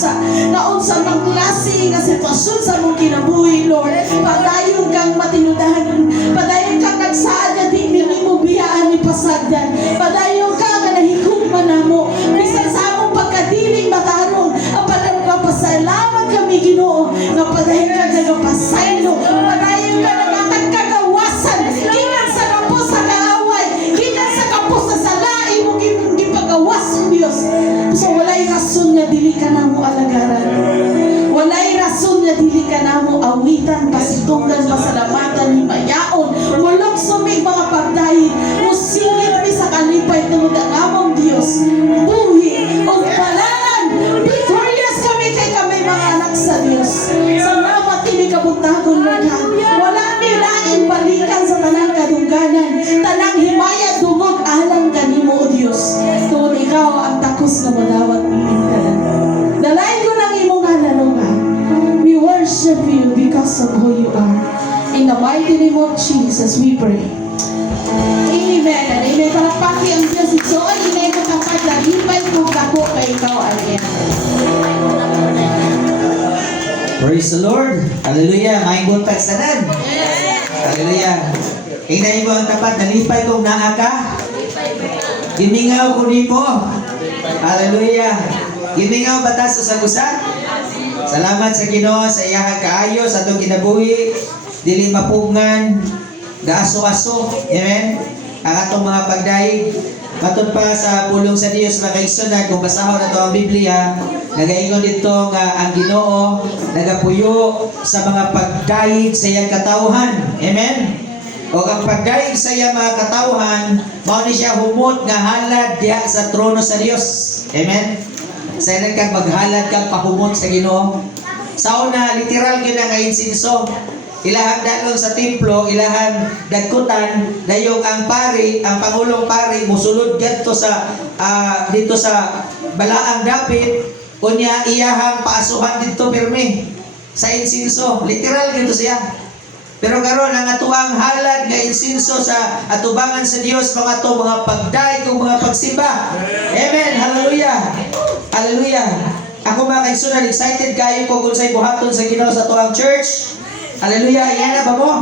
pag-asa. Naunsa mang klase nga sitwasyon sa mong kinabuhi, Lord. Padayon kang matinudahan. Padayon kang nagsaad nga di mo biyaan ni pasagdan. Padayon ka nga nahigugman na mo. Bisan sa among pagkadiling matarong, ang pasalamat kami, Ginoo, nga padayon ka nagapasaylo. Padayon ka nagatag kagawasan. Gikan sa kapos sa kaaway. Gikan sa kapos sa salai mo gipagawas, Dios. So walay rason nga dili ka na mo alagaran. Walay rason nga dili ka na mo awitan, pasitunggan, pasalamatan, himayaon, mulok sumig mga pagdahil, musingit mi sa kalipay tungod ang among Dios. Buhi o palanan, victorious kami kay kami mga anak sa Dios. Salamat ini kabutagon, Lord. Wala mi laing balikan sa tanang kadungganan, tanang himaya dungog alang kanimo, O Dios. Tungod ikaw ang takos nga modawat piling tanan. Dalain ko ng imong ngalan, O God. We worship you because of who you are. In the mighty name of Jesus, we pray. Amen and amen. Palakpaki ang Diyos. Igsoon, hinay ko kapag nalipay ko kako kay ikaw again. Praise the Lord. Hallelujah. Maing buntag sanan. Hallelujah. Hinay mo ang tapat, nalipay kong naaka. Gimingaw ko nimo. Hallelujah. Gimingaw batas sa sagusan. Salamat sa Ginoo sa iyahang kaayo sa atong kinabuhi. Dili mapugngan, gaaso-aso. Amen. Ang atong mga pagdaig. Matod pa sa pulong sa Dios mga kaigsunan, kung basahon na ito ang Biblia, nagaingon dito nga ang Ginoo nagapuyo sa mga pagdaig sa iyang katawhan. Amen. O ang pagdaig sa iyang mga katawhan, mao ni siya humot nga halad diha sa trono sa Dios. Amen. Sa kang maghalad kang pahumot sa Ginoo. Sa una, literal gyud nga insinso. Ilahang dalong sa templo, ilahang dagkutan, dayong ang pari, ang pangulong pari, musulod dito sa dito sa balaang dapit, unya iyahang paasuhan dito pirmi sa insinso. Literal dito siya. Pero karon ang atuang halad nga insinso sa atubangan sa Dios mga to mga pagday kung mga pagsimba. Amen. Hallelujah. Hallelujah. Ako mga kaigsunan, excited kayo ko kung sa'y buhaton sa Ginoo sa tuang church. Hallelujah. Yan na ba mo?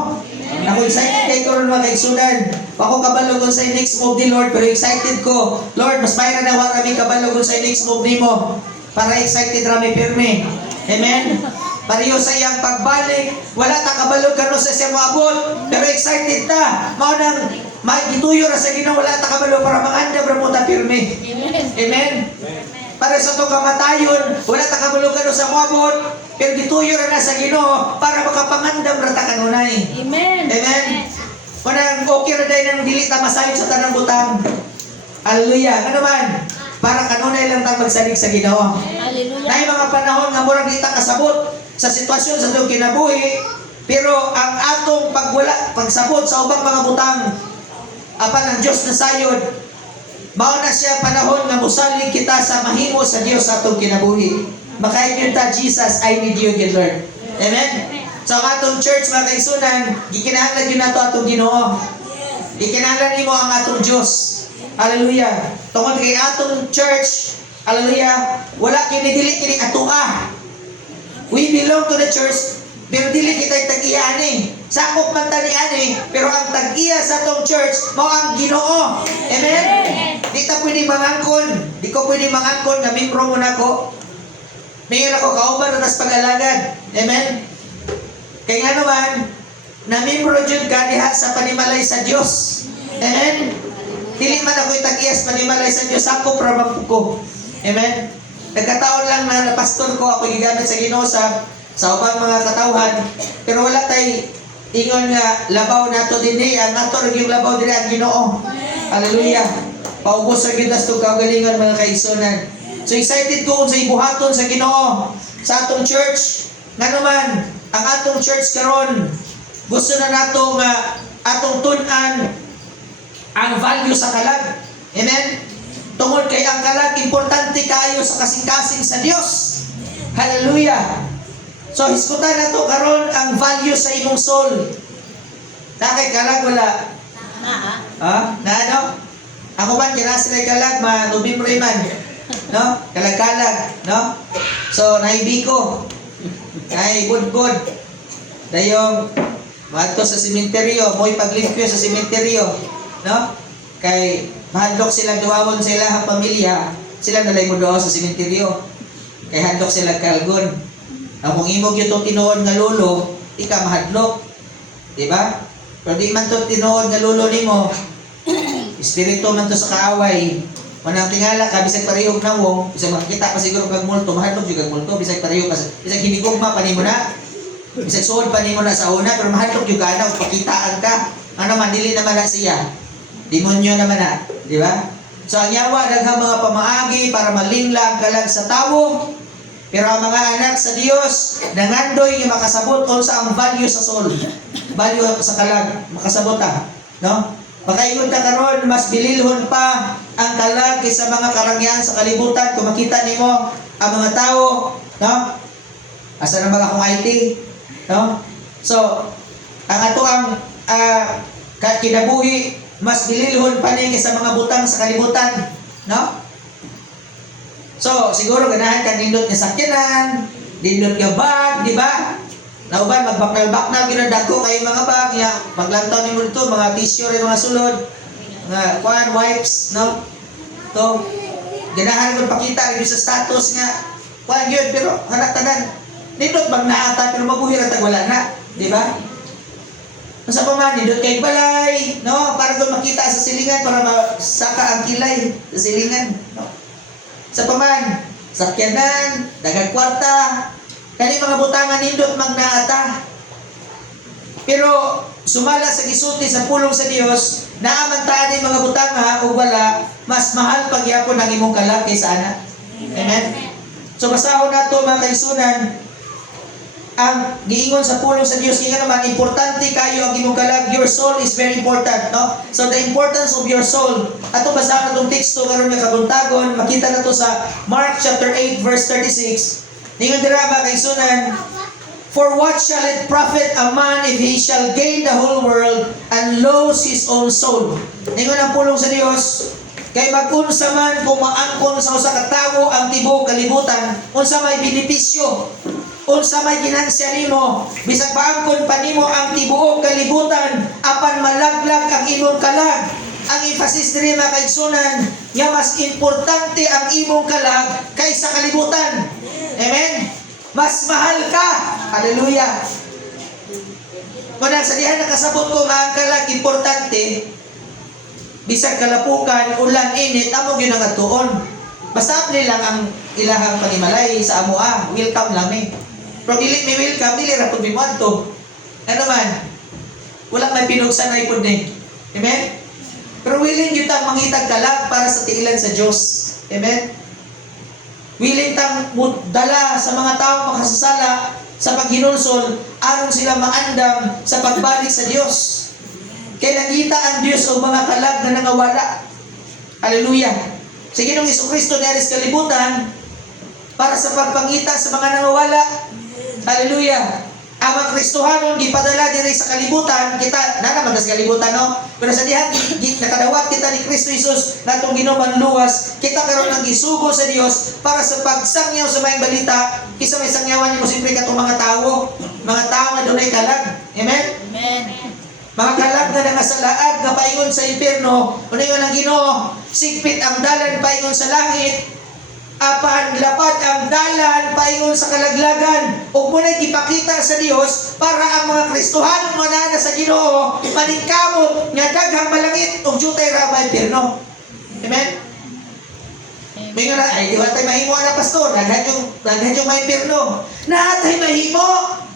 Ako excited kayo ko rin mga kaigsunan. Ako kabalo kung sa'y next move ni Lord, pero excited ko. Lord, mas mayroon na warami kabalo kung sa'y next move ni mo. Para excited rami pirmi. Amen. Pariyo sa iyang pagbalik, wala ta kabalo kano sa siya moabot, pero excited ta. Mao nang magituyo ra sa Ginoo, wala ta kabalo para manganda ra mo ta pirmi. Amen. Para sa itong kamatayon, wala ta kabalo kano sa moabot, pero gituyo ra na sa Ginoo para makapangandam ra ta kanunay. Amen. Amen. Manang okay ra dai nang dili ta masayon sa tanang butang. Hallelujah. Ano man? Para kanunay lang ta magsalig sa Ginoo. Hallelujah. Nay mga panahon nga murag di ta kasabot sa sitwasyon sa itong kinabuhi, pero ang atong pagsabot sa ubang mga butang, apan ang Diyos na sayod, mao na siya panahon nga musalig kita sa mahimo sa Dios sa atong kinabuhi. Makaingon ta, Jesus, I need you again, Lord. Amen? So ang atong church, mga kaigsunan, gikinahanglan yun nato atong Ginoo. Gikinahanglan nimo ang atong Diyos. Hallelujah. Tungod kay atong church, hallelujah, wala kinidili kini atoa. We belong to the church, pero dili kita tag-iya ani. Sakop man ta ni ani, pero ang tag-iya sa tong church mao ang Ginoo. Amen. Di ta pwede mangangkon. Di ko pwede mangangkon nga membro mo nako. Mayroon ako kauban nas pag-alagad. Amen. Kay nga naman, na membro jud ka diha sa panimalay sa Dios. Amen. Dili man ako tag-iya sa panimalay sa Dios, sakop ra man ko. Amen. Nagkataon lang na pastor ko, ako gigamit sa Ginoo sa ubang mga katawhan, pero wala tay ingon nga labaw nato dinhi, ang nato ug yung labaw diri ang Ginoo. Hallelujah. Paubos sa gitas tug kaugalingon mga kaigsunan. So excited ko sa ibuhaton sa Ginoo sa atong church. Ngano man ang atong church karon, gusto na nato nga atong tun-an ang value sa kalag. Amen. Tungod kay ang kalag, importante kayo sa kasing-kasing sa Dios. Hallelujah. So, hiskutan na to karon ang value sa imong soul. Nakay kalag, wala? Ha? Na ano? Ako man, kinasilay kalag, manubimre man. no? Kalag-kalag, no? So, naibiko, ay budbud, dayong maadto sa sementeryo, mo'y paglimpyo sa sementeryo, no? Kay mahadlok sila duwawon sa ilahang pamilya, sila nalay mo duwa sa sementeryo. Kay hadlok sila kalgon. Na kung imog yung itong tinuod nga lolo, di ka mahadlok. Diba? Pero di man itong tinuod nga lolo ni mo, espiritu man to sa kaaway. Manang tingala ka, bisag parihog na wong, bisag makikita pa siguro kag multo, mahadlok yung kag multo, bisag parihog ka, bisag hinigugma pa ni mo na, bisag suod pa ni mo na sa una, pero mahadlok yung ka na, pakitaan ka. Ano man, dili naman na siya. Demonyo naman na. Di ba? So, ang yawa, daghang mga pamaagi para malingla ang kalag sa tawo. Pero ang mga anak sa Dios, nangandoy yung makasabot sa ang value sa soul. Value sa kalag, makasabot no? Makaingon ka karon, mas bililhon pa ang kalag kaysa mga karangyan sa kalibutan. Kung makita nimo ang mga tao, no? Asa na mga kung IT, no? So, ang ato ang kinabuhi, mas bililhon pa ni kaysa mga butang sa kalibutan, no? So, siguro ganahan ka nindot nga sakyanan, nindot nga bag, di ba? Nauban, magbaknal-baknal, ginadako kayo mga bag, ya, maglantaw ni mo dito, mga tissue rin, mga sulod, mga kuan, wipes, no? To, ganahan ko pakita rin sa status nga, kuan yun, pero hanatanan, nindot bag naata, pero mabuhir at wala na, di ba? Masa pa man, nindot kay balay, no? Para doon makita sa silingan, para masaka ang kilay sa silingan, no? Sa paman, sakyanan, dagang kwarta, kani mga butangan nindot magnaata. Pero sumala sa gisulti sa pulong sa Dios, naamantaan ni mga butanga o wala, mas mahal pagyapon ang imong kalag kaysa ana. Amen. So basahon nato mga kaisunan, ang giingon sa pulong sa Dios nga naman importante kayo ang imong kalag. Your soul is very important, no? So the importance of your soul. Ato basahan natong teksto karon nga kabuntagon, makita nato sa Mark chapter 8 verse 36. Ningon dira mga kaisunan, for what shall it profit a man if he shall gain the whole world and lose his own soul? Ningon ang pulong sa Dios, kay mag-unsa man kung maangkon sa usa ka tawo ang tibuok kalibutan, unsa may benepisyo, unsa may ginansya nimo, bisag paangkon pa nimo ang tibuok kalibutan, apan malaglag ang imong kalag. Ang emphasis diri mga kaigsunan, nga mas importante ang imong kalag kaysa kalibutan. Amen? Mas mahal ka. Hallelujah. Kung sa dihan nakasabot ko nga ang kalag importante, bisag kalapukan, ulan, init, amo yun ang atuon. Basta apli lang ang ilahang panimalay sa amo welcome lang eh. Pero dili may welcome, dili ra pud mi moadto. Ano man? Wala may pinugsan na ipod ni. Amen? Pero willing yun tang mangitag kalag para sa tiilan sa Diyos. Amen? Willing tang dala sa mga tao makasasala sa paghinulsol aron sila maandam sa pagbalik sa Diyos. Kaya nagita ang Diyos o mga kalag na nangawala. Hallelujah. Sa Ginoong Jesucristo na sa kalibutan para sa pagpangita sa mga nangawala. Hallelujah. Ang mga Kristohanon gipadala diri sa kalibutan, kita na naman sa kalibutan, no? Pero sa diha nakadawat kita ni Kristo Jesus natong ginuman luwas, kita karon ang gisugo sa Dios para sa pagsangyaw sa mayang balita, kisa may sangyawan nimo siyempre katong mga tao nga dunay kalag. Amen. Amen. Mga kalag nga nangasalaag nga paingon sa impierno, unayon ang Ginoo, sigpit ang dalan paingon sa langit, apan lapad ang dalan paingon sa kalaglagan, ug munay gipakita sa Dios para ang mga Kristohanon manana sa Ginoo maningkamot nga daghang malangit ug jutay ra may impierno. Amen. May nga ay di tay mahimo na pastor, daghan yung may impierno. Natay mahimo.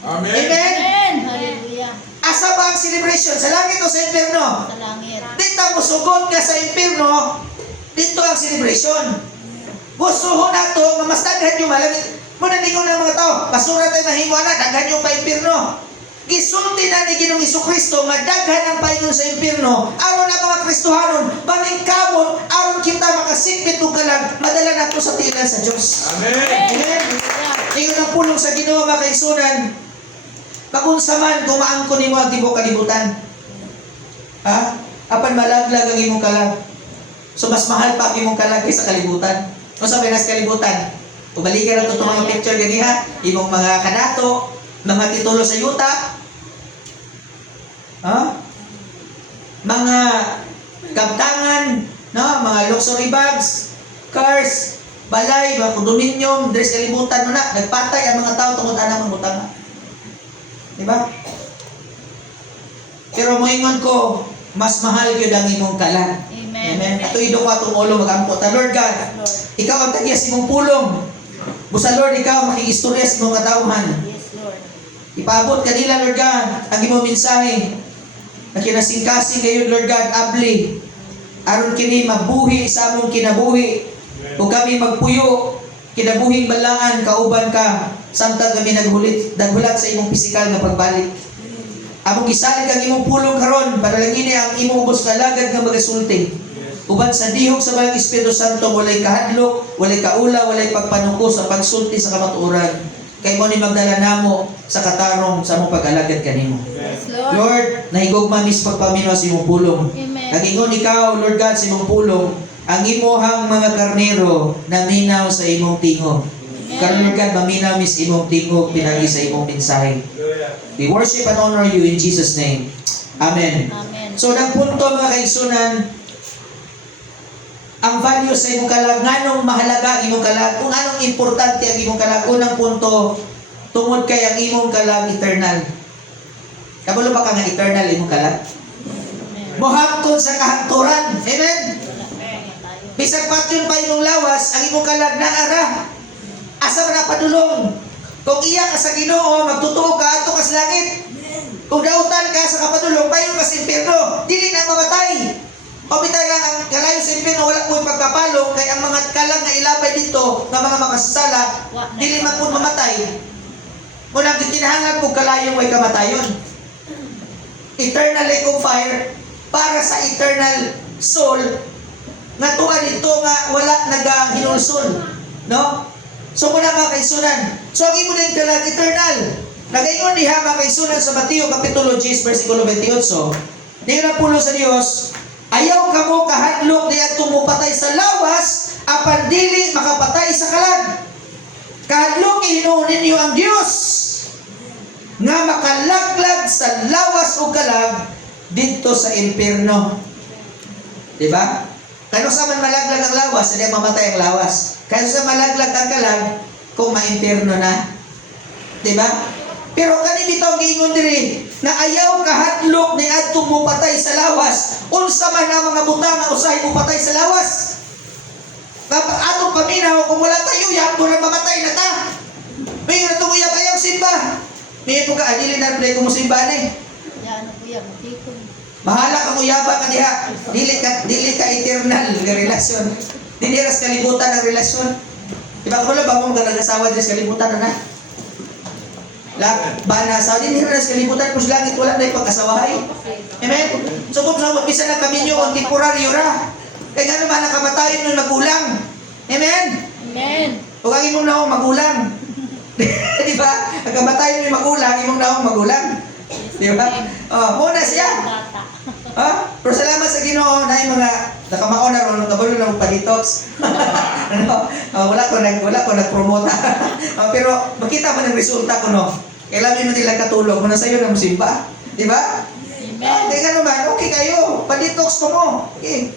Amen. Amen. Hallelujah. Asa ba ang celebration? Sa langit o sa impierno? Sa langit. Dito mo sugod nga sa impierno, dito ang celebration. Gusto ho na ito, mas daghan yung malamit. Muna ningon ng mga tao, basura tayo mahimo na, daghan yung pa-impirno. Gisulti na ni Ginoong Jesucristo, nga daghan ang paingon sa impirno. Aron na mga Kristohanon, paningkamot, aron kita makasipit o kalag, madala na ito sa tilan sa Diyos. Amen. Amen. Ingon ang pulong sa Ginoo mga kaigsunan, pagunsa man kumaangkon nimo ang tibuok kalibutan. Apan malaglag ang imong kalag. So mas mahal pa ang imong kalag kaysa kalibutan. O sa Pinas kalibutan. Ubalikan na ito itong mga picture ganiha, imong mga kanato, mga titulo sa yuta, mga kabtangan, no? Mga luxury bags, cars, balay, mga condominium, dress kalibutan mo na, nagpatay ang mga tao tungod anang mga butanga. Diba? Pero moingon ko, mas mahal yun ang imong kalan. Amen. Ato ido ko atong ulo mag-ampot. Lord God, ikaw ang tagya sa imong pulong. Busa Lord, ikaw makiistorya sa imong katawhan. Yes, Lord. Ipaabot kanila, Lord God, ang imong mensahe na kinasingkasing kayo, Lord God, abli. Aron kini mabuhi sa among kinabuhi. Kung kami magpuyo, kinabuhing balaan, kauban ka, samtang kami naghulat sa imong pisikal na pagbalik. Among gisalig ang imong pulong karon para lang ini ang imong ubos nga lagad nga magasulti. Uban sa dihog sa Balang Espiritu Santo, walay kahadlok, walay kaula, walay pagpanuko sa pagsulti sa kamatuoran. Kay mo ni magdala namo sa katarong sa among pag-alagad kanimo. Yes, Lord. Lord, nahigugma mis pagpaminaw sa imong pulong. Amen. Nagingon ikaw, Lord God, sa imong pulong, ang imuhang mga karnero na minaw sa imong tingog. Karon Lord God, maminaw mis imong tingog pinagi sa imong mensahe. We worship and honor you in Jesus' name. Amen. Amen. So, nagpunto mga kaigsunan, ang value sa imong kalag, nganong mahalaga ang imong kalag, kung anong importante ang imong kalag. Unang punto, tungod kay ang imong kalag eternal. Kabalo ba ka nga eternal imong kalag? Mohangtod sa kahangturan. Amen? Bisag patyon pa imong lawas, ang imong kalag na ara. Asa man napadulong. Kung iya ka sa Ginoo, magtutuo ka ato ka sa langit. Kung dautan ka sa kapadulong, payon ka sa impierno, dili na mamatay. O bitay lang ang kalayo sa impierno, wala po pagkapalong, kay ang mga kalag na ilabay dito, nga mga makasasala, dili man po mamatay. Munang gikinahanglan po kalayo may kamatayon. Eternal lake of fire, para sa eternal soul, nga tuwa dito nga wala nagahinulsol. No? So muna mga kaisunan. So ang imo din kalag eternal. Nagaingon diha mga kaisunan sa Mateo Kapitulo 10 versikulo 28. Di na pulo sa Dios, ayaw kamo kahadlok ni atong mupatay sa lawas apan dili makapatay sa kalag. Kahadlok Hinuon ninyo ang Dios nga makalaglag sa lawas o kalag dito sa impierno. Di ba? Kaya sa man malaglag ang lawas, hindi mamatay ang lawas. Kaya sa malaglag ang kalag, kung ma-impierno na. Diba? Pero kani bito ang giingon diri na ayaw kahadlok ni adtong mupatay sa lawas. Unsa man ang mga butang nga usahay mupatay sa lawas. Kapag atong paminaw, kung wala tayo uyak, murang mamatay na ta. May atong uyak ayaw simba. May ito ka, adili na play kung simba ni. Yan, ano po yan, matikon. Bahala ka mo yaba ka diha. Dili ka eternal nga relasyon. Dili ras kalibutan ang relasyon. Diba ko ba mo nag-asawa diri sa kalibutan na? Bana sa dili ras kalibutan kus langit wala na pag-asawahay. Amen. So kung sa bisan na kami nyo ang temporaryo ra. Kay gano man nakamatayon ng magulang. Amen. Amen. Ug ang imong naong magulang. Di ba? Ang kamatayon ng magulang, imong naong magulang. Di ba? Oh, muna siya. Bata. Pero salamat sa Ginoo na yung mga nakamaon na ron, kabalo na magpa-detox. Wala ko nag-promote. Pero makita mo ng resulta ko, no? Kailangan mo nila katulog. Muna sa'yo na musimba. Di ba? Amen. Kaya naman, okay kayo. Pa-detox ko mo. Okay.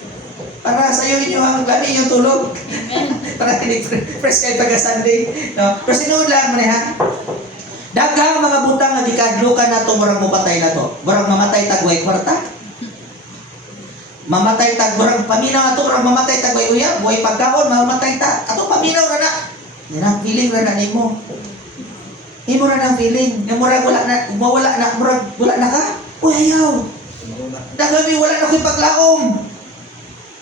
Para sa'yo inyo ang lami yung tulog. Amen. Para hindi fresh kayo pagka-Sunday. No? Pero sinuod lang mo na, ha? Daghang mga butang nga gikadlukan nato murag mopatay na to. Murag mamatay tagway kwarta. Mamatay tag murag paminaw ato murag mamatay tagway uyab, buhay pagkaon mamatay ta. Ato paminaw ra na. Yan feeling ra na nimo. Imo ra nang feeling. Nga murag wala na murag wala na ka. Uy ayaw. Dagami wala na ko'y paglaom.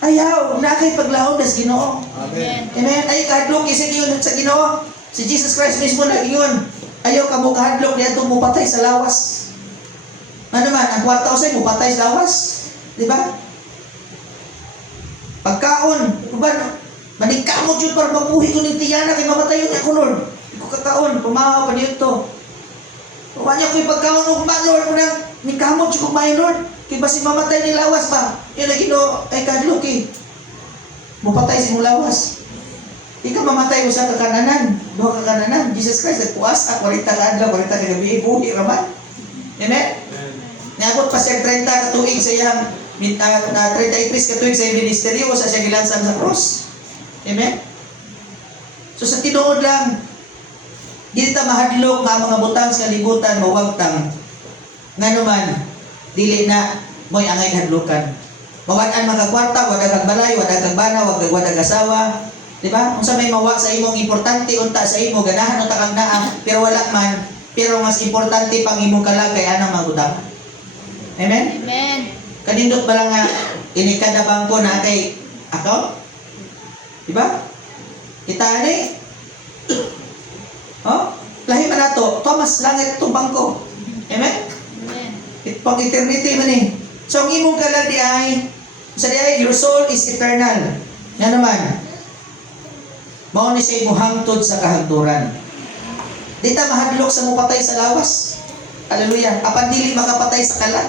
Ayaw, na kay paglaom des Ginoo. Amen. Amen. Ay kadlok isig yun sa Ginoo. Si Jesus Christ mismo na ingon. Ayaw ka mo kahadlok niya itong mupatay sa lawas. Ano man, ang kwarta usay mupatay sa lawas. Di ba? Pagkaon, maningkamot yun para mabuhi ko ng tiyana kay mamatay yun ako, Lord. Iko kakaon, pumawa pa niyo ito. Pumanya ko yung pagkaon ng ba, Lord, ningkamot yun kumain, Lord. Kaya ba si mamatay ni lawas ba? Yun na gino, ay kadlok eh. Mupatay si mong lawas. Di ka mamatay usa ka kananan, duha ka kananan. Jesus Christ nagpuas ka 40 ka adlaw, 40 ka gabi, buhi raman. Amen. Niabot pa siya 30 ka tuig sa iyang 33 ka tuig sa iyang ministeryo sa siya gilansang sa cross. Amen. So sa tinuod lang, di ta mahadlok nga mga butang sa kalibutan mawagtang. Nganuman, dili na mo'y angay hadlokan. Mawad-an mga kwarta, wala kang balay, wala kang bana, wala kang asawa. Diba? Kung sa may mawa sa imong importante unta sa imo, ganahan unta kang naa, pero wala man, pero mas importante pang imong kalag kay anang magutang. Amen? Amen. Kanindot ba lang nga, inikada bangko na kay account? Diba? Kita ni? Oh? Lahi man nato, Thomas langit itong bangko. Amen? Amen. Pag eternity man eh. So ang imong kalag di ay, sa di ay, your soul is eternal. Nga naman, mao ni siya mo hangtod sa kahagturan. Di ta mahadlok sa mupatay sa lawas. Hallelujah. Apan dili makapatay sa kalan.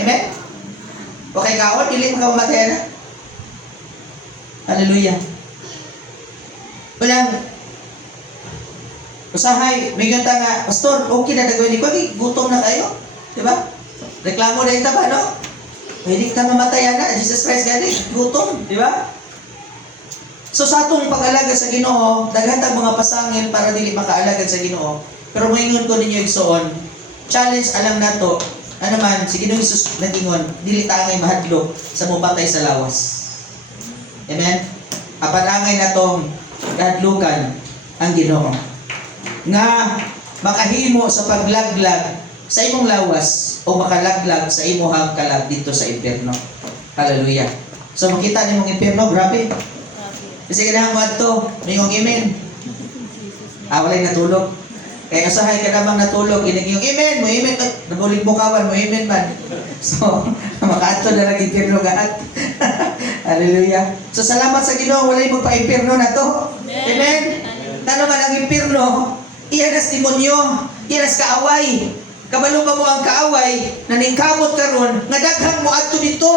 Amen? Okay kaon, dili makamatay na. Hallelujah. Walang usahay, may ganta nga, Pastor, okay na nagawin ko, gutom na kayo. Diba? Reklamo na ita ba, no? Pwede ka mamatayan na, Jesus Christ gani, gutom. Diba? So sa atong pag-alaga sa Ginoo, daghan tag mga pasangil para dili makaalaga sa Ginoo. Pero moingon ko ninyo igsoon, challenge alang nato, ano man si Ginoong Hesus nagingon, dili ta angay mahadlok sa mopatay sa lawas. Amen. Apan angay natong kahadlukan ang Ginoo. Nga makahimo sa paglaglag sa imong lawas o makalaglag sa imong kalag dito sa impierno. Hallelujah. So makita nimong impierno, grabe. Kasi kailangan mo ito, may yung amen. Walay natulog. Kaya usahay ka namang natulog, inig yung amen, mo amen. Nabulig mo kawan, mo amen man. So, makato na lang impirno gahat. Hallelujah. So, salamat sa Ginoo, walay magpa-impirno na to. Amen. Ano man ang impirno, iyan as demonyo, iyan as kaaway. Kabalo pa mo ang kaaway, naningkamot karon nga daghang mo adto dito.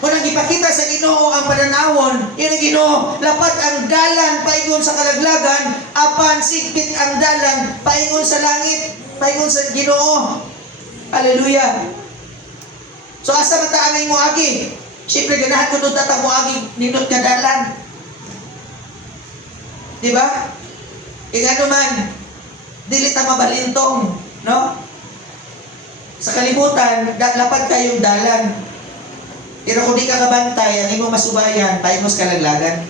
Kung ipakita sa Ginoo ang pananawon, yun ang Ginoo, lapat ang dalan paingon sa kalaglagan, apan sigpit ang dalan paingon sa langit, paingon sa Ginoo. Hallelujah. So asa mataanay mo agi? Siyempre ganahan ko doon tatang mo agi nindot nga dalan. Diba? Ingano man, dili ta mabalintong, no? Sa kalibutan, lapat kayong dalan. Pero kung di ka kabantay, ang imo masubayan, paimos kalaglagan.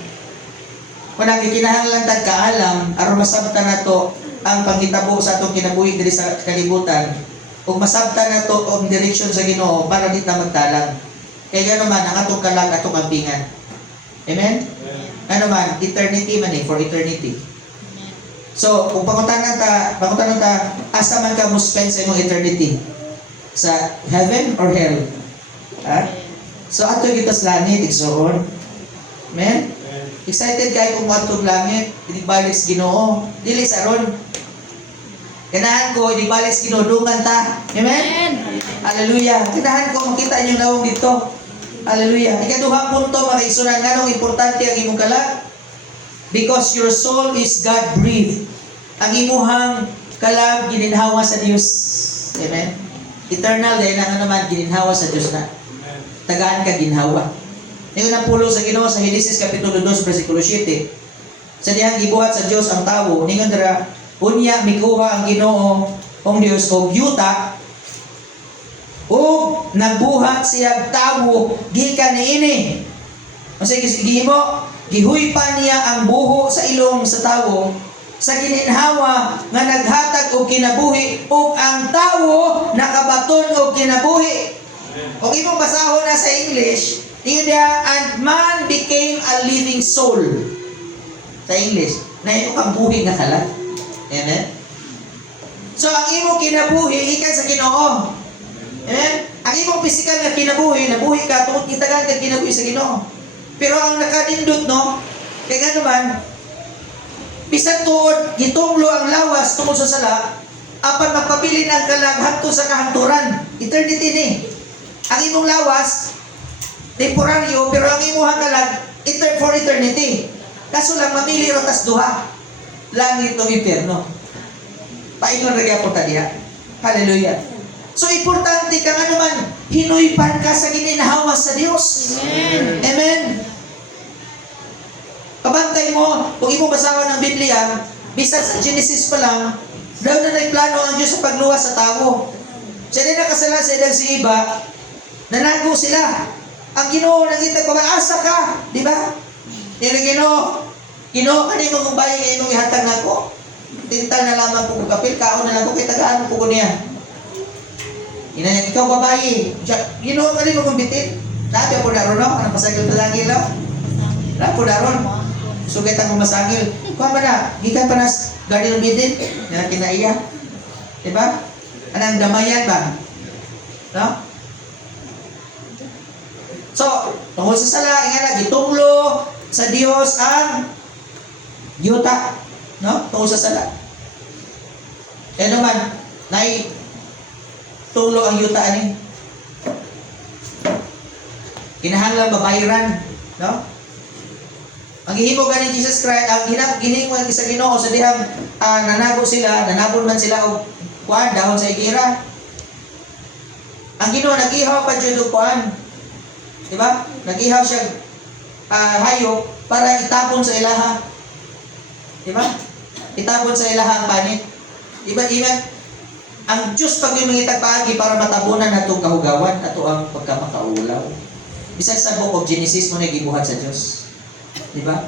Kung ang ikinahanglan tag kaalam, aron masabta na to ang pangitabo sa atong kinabuhi diri sa kalibutan, ug masabta na to ang direksyon sa Ginoo para di ta magtalang. Kaya gano man ang atong kalag atong ambingan. Amen? Ano man, eternity man for eternity. So, kung pangutanan ta, asa man ka mo spend sa imong eternity? Sa heaven or hell? Ha? So ato kita sa langit, igsoon. Amen? Excited kayo kung atong langit, inibalik sa Ginoo. Dili sa ron. Ganahan ko, inibalik sa Ginoo, dungan ta. Amen? Hallelujah. Ganahan ko, makita niyo lawong dito. Hallelujah. Ikaduhang punto, mga isunan, ganong importante ang imong kalag? Because your soul is God-breathed. Ang imuhang kalag, gininhawa sa Diyos. Amen? Eternal, dahil na naman, gininhawa sa Diyos na. Tagaan ka ginhawa. Ngayon ang pulo sa Ginoo sa Genesis Kapitulo 2, versikulo 7. Sa dihang gibuhat sa Diyos ang tawo, ningon dira, unya mikuha ang Ginoo ang Diyos og yuta, ug nagbuhat siya tawo gikan niini. Kasi gihimo, gihuypan niya ang buho sa ilong sa tawo, sa gininhawa nga naghatag og kinabuhi, ug ang tawo nakabaton og kinabuhi. Kung imong basahon na sa English, and man became a living soul. Sa English, na ito kang buhi nga kalag. Amen? So, ang imong kinabuhi, ikan sa Ginoo. Amen? Ang imong physical na kinabuhi, nabuhi ka, tungkol kitagan ka kinabuhi sa Ginoo. Pero ang nakadindot, no? Kaya nga naman, bisan tuod, gitunglo ang lawas tungkol sa sala, apan magpabilin ang kalag hangtod sa kahangturan. Eternity ni. Ang imong lawas, temporaryo, pero ang imong kalag, for eternity. Kaso lang mamili ra tas duha. Langit ug impierno. Paingon ra gyapon ta diha. Hallelujah. So importante ka nga naman hinuypan ka sa gininhawa sa Dios. Amen. Amen. Kabantay mo, kung imo basahan ng Biblia, bisan sa Genesis pa lang, daw na plano ang Diyos sa pagluwas sa tao. Siya din nakasala sa edang si Iba, nanago sila. Ang Ginoo nangita ko, asa ka, di ba? Yung Ginoo ka ni mong bayi kay imong ihatag nako. Tintal na lamang po kapil, kaon na lang ko, kay tagaan po ko niya. Inanya, ikaw babayi, Ginoo ka ni mong bitin. Nabi ako na ron, anong pasagil pa lang ilaw? Wala po na ron. Sugay ang masangil. Kuha ba na? Gikan pa na Garden of Eden. Na kinaiya. Diba? Anong damayan ba? No? So, tungkol sa sala, nga gitunglo sa Dios ang yuta. No? Tungkol sa sala. Kaya naman, tunglo ang yuta ani. Kinahanglang babayaran. No? Ang gihimo ganin Jesus Christ, ang ginhimo sa Ginoo sa dihang nanago sila, nanabon man sila og kuan dahon sa igira. Ang Ginoo nag-ihaw pa jud og kuan. Di ba? Nag-ihaw siya hayop para itapon sa ilaha. Di ba? Itapon sa ilaha ang panit. Di ba? Ang Diyos pag yung mangitag paagi para matabunan natong kahugawan, ato ang pagkamakauulaw. Bisan sa book of Genesis mo na gibuhat sa Diyos. Di ba?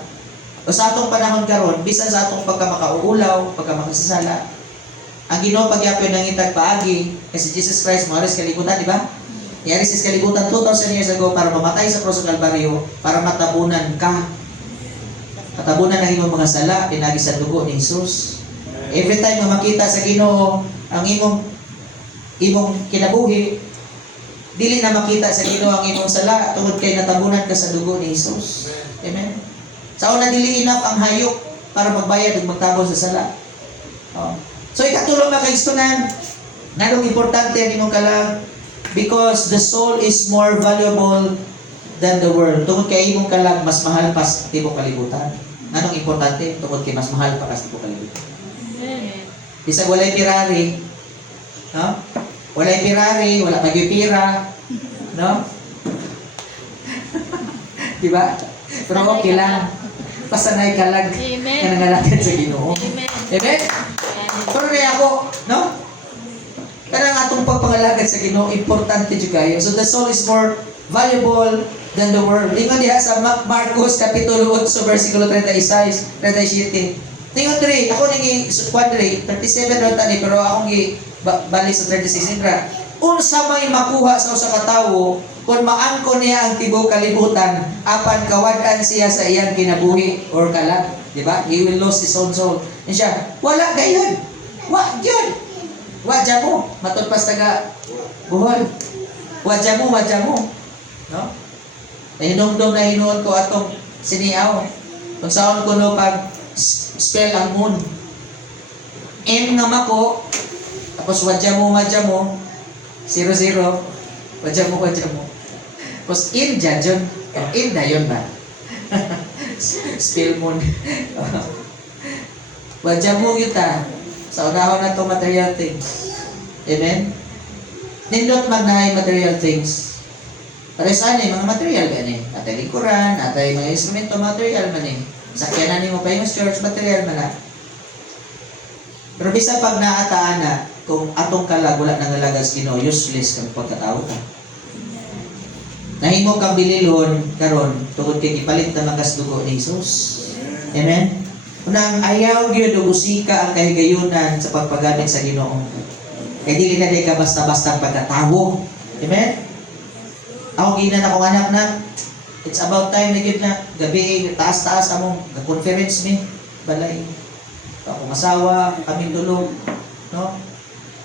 O sa atong panahon karon, bisan sa atong pagkamakauulaw, pagkamakasasala, ang Ginoo pagyapon ng itag paagi kasi Jesus Christ mo aris kalibutan, di ba? Yaris sa kalibutan 2,000 years ago para mamatay sa cross ng Kalbaryo para matabunan ka. Matabunan ang imong mga sala pinagi sa dugo ni Jesus. Every time na makita sa Ginoo ang imong kinabuhi, dili na makita sa Ginoo ang imong sala tungod kay natabunan ka sa dugo ni Jesus. Amen. Sa una dili enough ang hayop para magbayad ug magtabon sa sala. Oh. So ikatulong na kay istunan, nganong importante nimong kalang because the soul is more valuable than the world. Tungod kay imong kalang mas mahal pa sa tibok kalibutan. Nganong importante? Tungod kay mas mahal pa sa tibok kalibutan. Amen. Bisag walay Ferrari, no? Walay Ferrari, wala pagpira, no? Di ba? Pero okay lang. Pasanay ka lang Amen. na nangalakad sa Ginoo. Amen. Amen? Pero rin ako, no? Kanang atong pagpangalagad sa Ginoo, importante dyan kayo. So the soul is more valuable than the world. Tingnan diha sa Marcos Kapitulo 8, versikulo 36, 37. Tingnan diri, ako nang i-quadri, 37 ron tani, pero akong balik sa 36. Siyempre, unsa may makuha sa usa ka tawo kung maangkon niya ang tibuok kalibutan apan kawad-an siya sa iyang kinabuhi or kalag, di ba? He will lose his own soul. And siya, wala gayon. Wa gyud. Wa mo, matud pas taga buhol. Wa mo. No? Nahinumdum na hinuon ko atong siniaw. Kung saan ko no pag spell ang moon. M nga mako, tapos wadya mo, 0-0. Wadya mo. Tapos in jajon. In dayon ba? Spell moon. Wadya mo yuta. Sa unahon na itong material things. Amen? Nindot magnahay material things. Para saan mga material ba ni? Atay likuran, atay mga instrumento material man ni. Sakyanan ni mo pa yung church material man na. Pero bisa pag naataan na, kung atong kalag wala nang nalagas Ginoo, useless kang pagkatao ka. Nahimo kang bililon karon tungod kay gipalit na magas dugo ni Jesus. Amen. Unang ayaw gyud og usika ang kahigayunan sa pagpagamit sa Ginoo. Kay dili na day ka basta-basta pagkatawo. Amen. Ako ginan akong anak na it's about time na gyud na gabi taas-taas among conference mi balay. Ako masawa, kami tulog, no?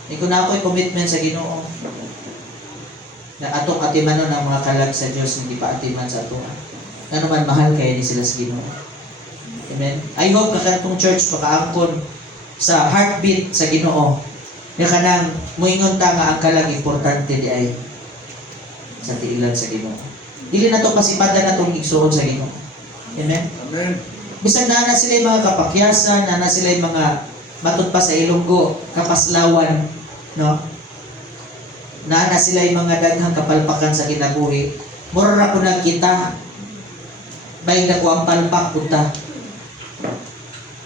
Iko na ako'y commitment sa Ginoo. Na atong atimanon ang mga kalag sa Dios hindi pa atiman sa ato. Ano man mahal kay ni sila sa Ginoo. Amen. I hope na kanatong church makaangkon sa heartbeat sa Ginoo. Nga kanang moingon ta nga ang kalag importante di ay sa tiilan sa Ginoo. Dili na to pasipadan natong igsuon sa Ginoo. Amen. Amen. bisag na sila yung mga kapakyasan, na sila yung mga matod pa sa Ilonggo, kapaslawan, no? Na sila yung mga daghang kapalpakan sa kinabuhi. Mura ko na kita, may na ko ang palpak punta.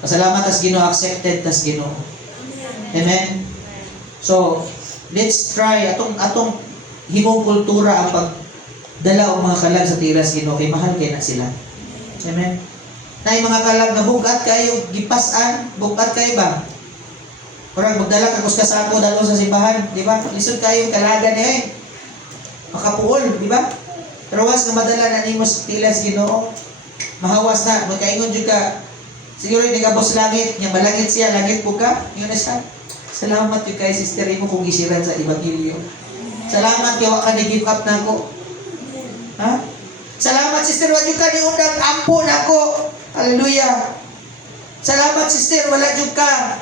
Pasalamat tas Ginoo, accepted tas Ginoo. Amen? So, let's try, atong himong kultura ang pagdala o mga kalag sa tiras Ginoo, kay mahal kay na sila. Amen? Na yung mga kalag na bugat kayo, gipasan, bugat kayo ba? Kurang magdala ka kus kasako dalo sa simbahan, di ba? Lisod kayo kalagan eh. Makapuol, di ba? Pero was nga madala na nimo sa tilas Ginoo, mahawas na, magkaingon jud ka. Siguro hindi ka boss langit, nga malangit siya, langit po ka. Yun na siya. Salamat yun kay sister mo kung gisiran sa Ebanghelyo. Salamat kay wa ka ni-give up na ako. Ha? Salamat sister, wa jud ka ni undang ampo na ako. Hallelujah. Salamat sister, wala jud ka.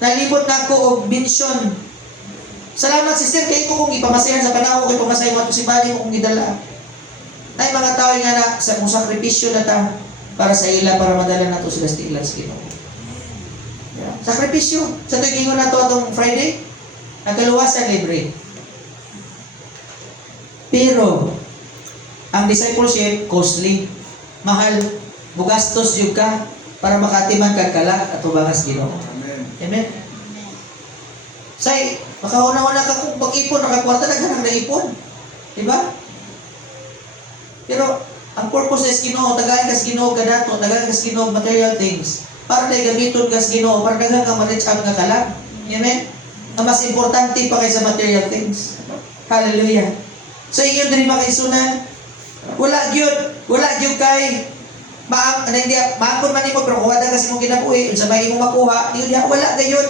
Nalibot na ako og mention. Salamat sister, kay ko kung ipamasayan sa panahon ko, ipamasayan mo ito si bali mo kung gidala. Ay mga tao nga na sa mong sakripisyo na ta para sa ila, para madala na ito sila sa ilan sa Ginoo. Yeah. Sakripisyo. Sa ito'y gingon na ito atong Friday, ang kaluwasan libre. Pero, ang discipleship, costly. Mahal. Bugastos yung ka para makatiman kag kalag at ubangas Ginoo. Amen? Say, makauna-una ka kung mag-ipon, nakakwarta, naghanang na ipon. Diba? Pero, ang purpose is Ginoo, tagayin kas Ginoo kadato, tagayin kas Ginoo material things. Para na gamiton kas Ginoo, para daghang ka ma-reach out nga kalag. Amen? Ang mas importante pa kaysa material things. Hallelujah. So, iyon din makaisunan. Wala gyud kay maangkon man nimo pero kuwada kasi mong kinabuhi, unsa may imong makuha, diyo wala gayon.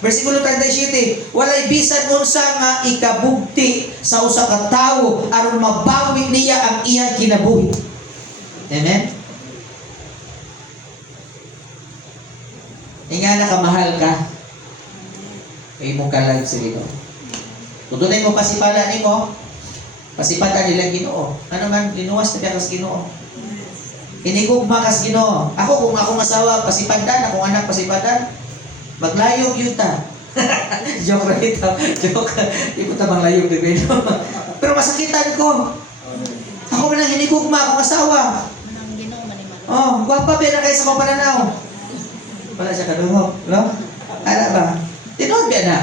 Versikulo 37, walay bisan unsa nga ikabugti sa usa ka tawo aron mabawi niya ang iyang kinabuhi. Amen. Ingana ka mahal ka. Kay imong kalag sa Ginoo. Tudunay mo pasipala nimo. Pasipata nila Ginoo. Ano man linuwas na kas Ginoo. Inigugma kas Ginoo. Ako kung akong asawa pasipadan, akong anak pasipadan, maglayog yun ta. Joke lang ito. Joke. Di po tabang layog di ko. Pero masakitan ko. Ako man lang hinigugma akong asawa. Manang Ginoo maniman. Oh, guwapa ba na kayo sa mga pananaw? Wala siya kadungog. No? Ano ba? Tinood ba na?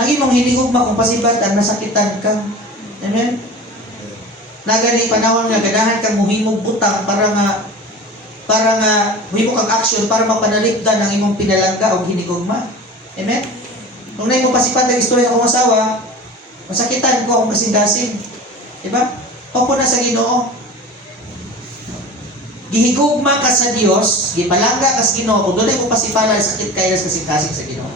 Ang imong hinigugma kung pasibatan, nasakitan ka. Amen? Nagani panahon nga ganahan kang muhimog butang para nga muhimog kang action para mapanalipdan ang imong pinalangga o hinigugma. Amen? Kung na imong pasipat ang istorya akong asawa, masakitan ko akong kasing-dasing. Diba? Opo na sa Ginoo. Gihigugma ka sa Dios, gipalangga ka sa Ginoo, kung doon ay mo pasipala, sakit kayo sa kasing-dasing sa Ginoo.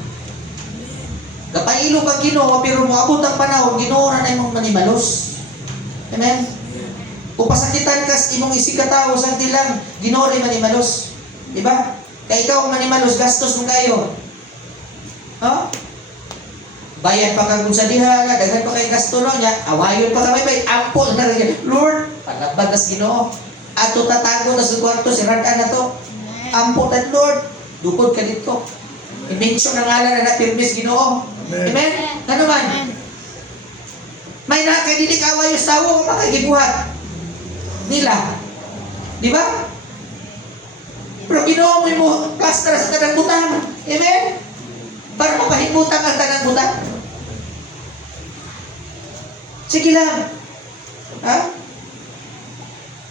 Kapailo kang Ginoo, pero moabot ang panahon, Ginoo na imong manimalos. Amen? Kung pasakitan kas imong isikataw sa tilang, Ginoo rin manimalos. Diba? Kaya ikaw ang manimalos, gastos mo kayo. No? Bayad pa kang kung sa diha, daghan pa kayong gasto no, niya, awayon pa kami, may ampo na rin. Lord, panabag as Ginoo. Ato tatago na sa kwarto, siradan na to. Ampo tan Lord, dupod ka dito. I-mention ang ngalan na napirmis Ginoo. Amen? Ano man? May nakadilik away yung tawo, makagibuhat nila. Di ba? Pero Ginoo mo plaster sa tanang butang. Amen? Para mapahimutang ang tanang butang. Sige lang. Ha?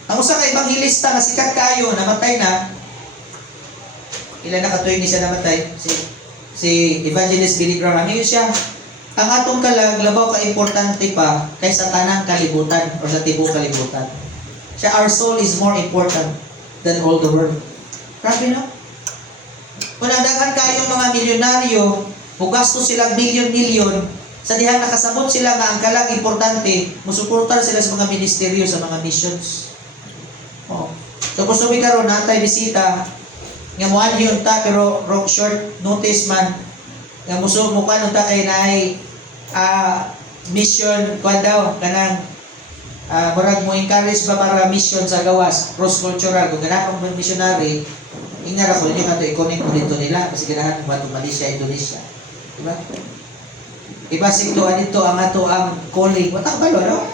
Ang usa ka ebanghilista nga sikat kaayo, namatay na. Ilan na katuig ni siya namatay? Si Evangelist Billy Graham. Yun siya. Ang atong kalag, labaw ka importante pa kaysa tanang kalibutan o sa tibok kalibutan. Siya, our soul is more important than all the world. Grabe no? Kung nagdagan kayong mga milyonaryo, bugastos silang milyon-milyon, sa dihang nakasabot sila nga ang kalag importante, musuportar sila sa mga ministeryo, sa mga missions. Oh. So gusto mi karon natay bisita nga moan yun ta pero short notice man nga muso mo kan ta kay naay mission kuan daw kanang murag mo encourage ba para mission sa gawas, cross-cultural, kung ganahan mo missionary, ingara ko ninyo nga ito, i-connect mo dito nila, kasi ganahan mo ba ito Malaysia, Indonesia. Diba? Iba siktuan dito, ang ato ang calling. Watak ba, no?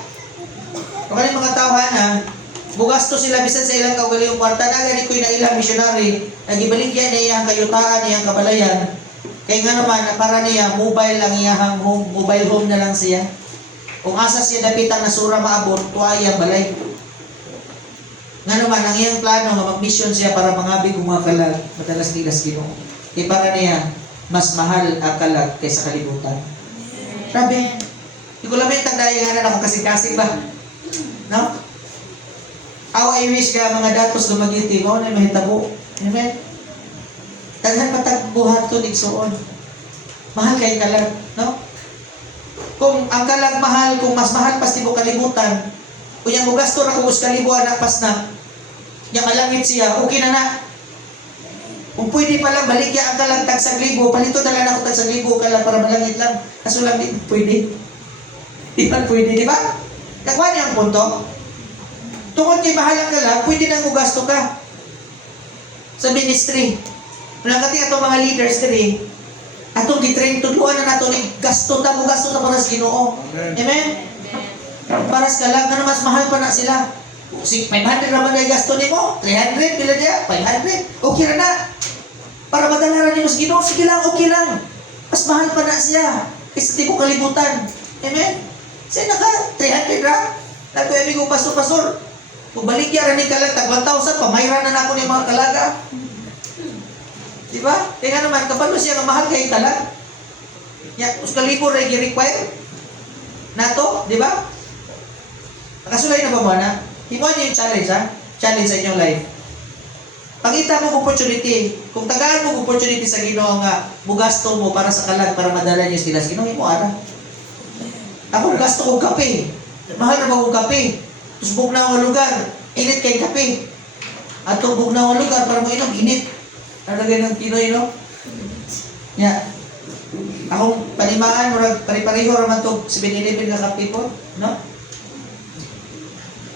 Kung kanil mga tawhana, bugasto sila bisan sa ilang kaugali yung kwarta, nagani ko yung ilang missionary, nagibaligyan niya ang kayutaan, niya ang kabalayan, kaya nga naman, para niya, mobile lang iyahang home, mobile home na lang siya. Kung asa siya dapitang nasura maabot, tuwaya balay. Nga naman, ang iyang plano nga mag-mission siya para mangabi kung mga kalag, madalas nilas Ginoo. Kaya para niya, mas mahal ang kalag kaysa kalibutan. Grabe. Hindi ko lamang tagdayanganan ako kasing-kasing ba? No? I wish ka mga datos lumagiti mo na mahitabo. Amen? Daghan patagbuhat to igsoon. Mahal kay kalag, no? Kung ang kalag mahal, kung mas mahal pas tibo kalibutan, kung yung gasto na kung kalibuan na pas na, yung malangit siya, okay na na. Kung pwede pa lang, baligya ang kalag tagsang libo, palito na lang ako tagsang libo kalag para malangit lang. Kaso lang din, pwede. Di ba pwede, di ba? Nakuha niya ang punto. Tungkol kay mahal ang kalag, pwede nang gasto ka sa ministry. Malangkati atong mga leaders diri, atong gitrain tudluan na nato ni gasto ta para sa Ginoo. Amen. Para sa kalag na mas mahal pa na sila. 500 naman ay gasto nimo, 300 pila dia, 500. Okay ra na. Para madala ra nimo sa Ginoo, sige lang, okay lang. Mas mahal pa na siya kaysa tipo kalibutan. Amen. Say naka 300 ra. Nagtuemi ko pastor. Kung baligya ra ni kalag tag 1,000, pamayra na nako ni mga kalaga. Di ba? Kaya nga naman, kapag siya nga mahal kay kalag, ya, uskalibo rin i-require nato, di ba? Nakasulay na ba mo na? Himuan niyo yung challenge, ha? Challenge sa inyong life. Pangita mo opportunity. Kung tagaan mo opportunity sa Ginoo nga, bugasto mo para sa kalag, para madala niyo sila sa Ginoo, himo ara. Ako gasto kong kape. Mahal na ba kong kape? Tapos bug na akong lugar, init kay kape. At bug na akong lugar, para mo inom, init. Ano ganyan ng Pinoy, no? Yeah. Akong panimaan, pari-pariho naman ito, 7-Eleven na kape po, no?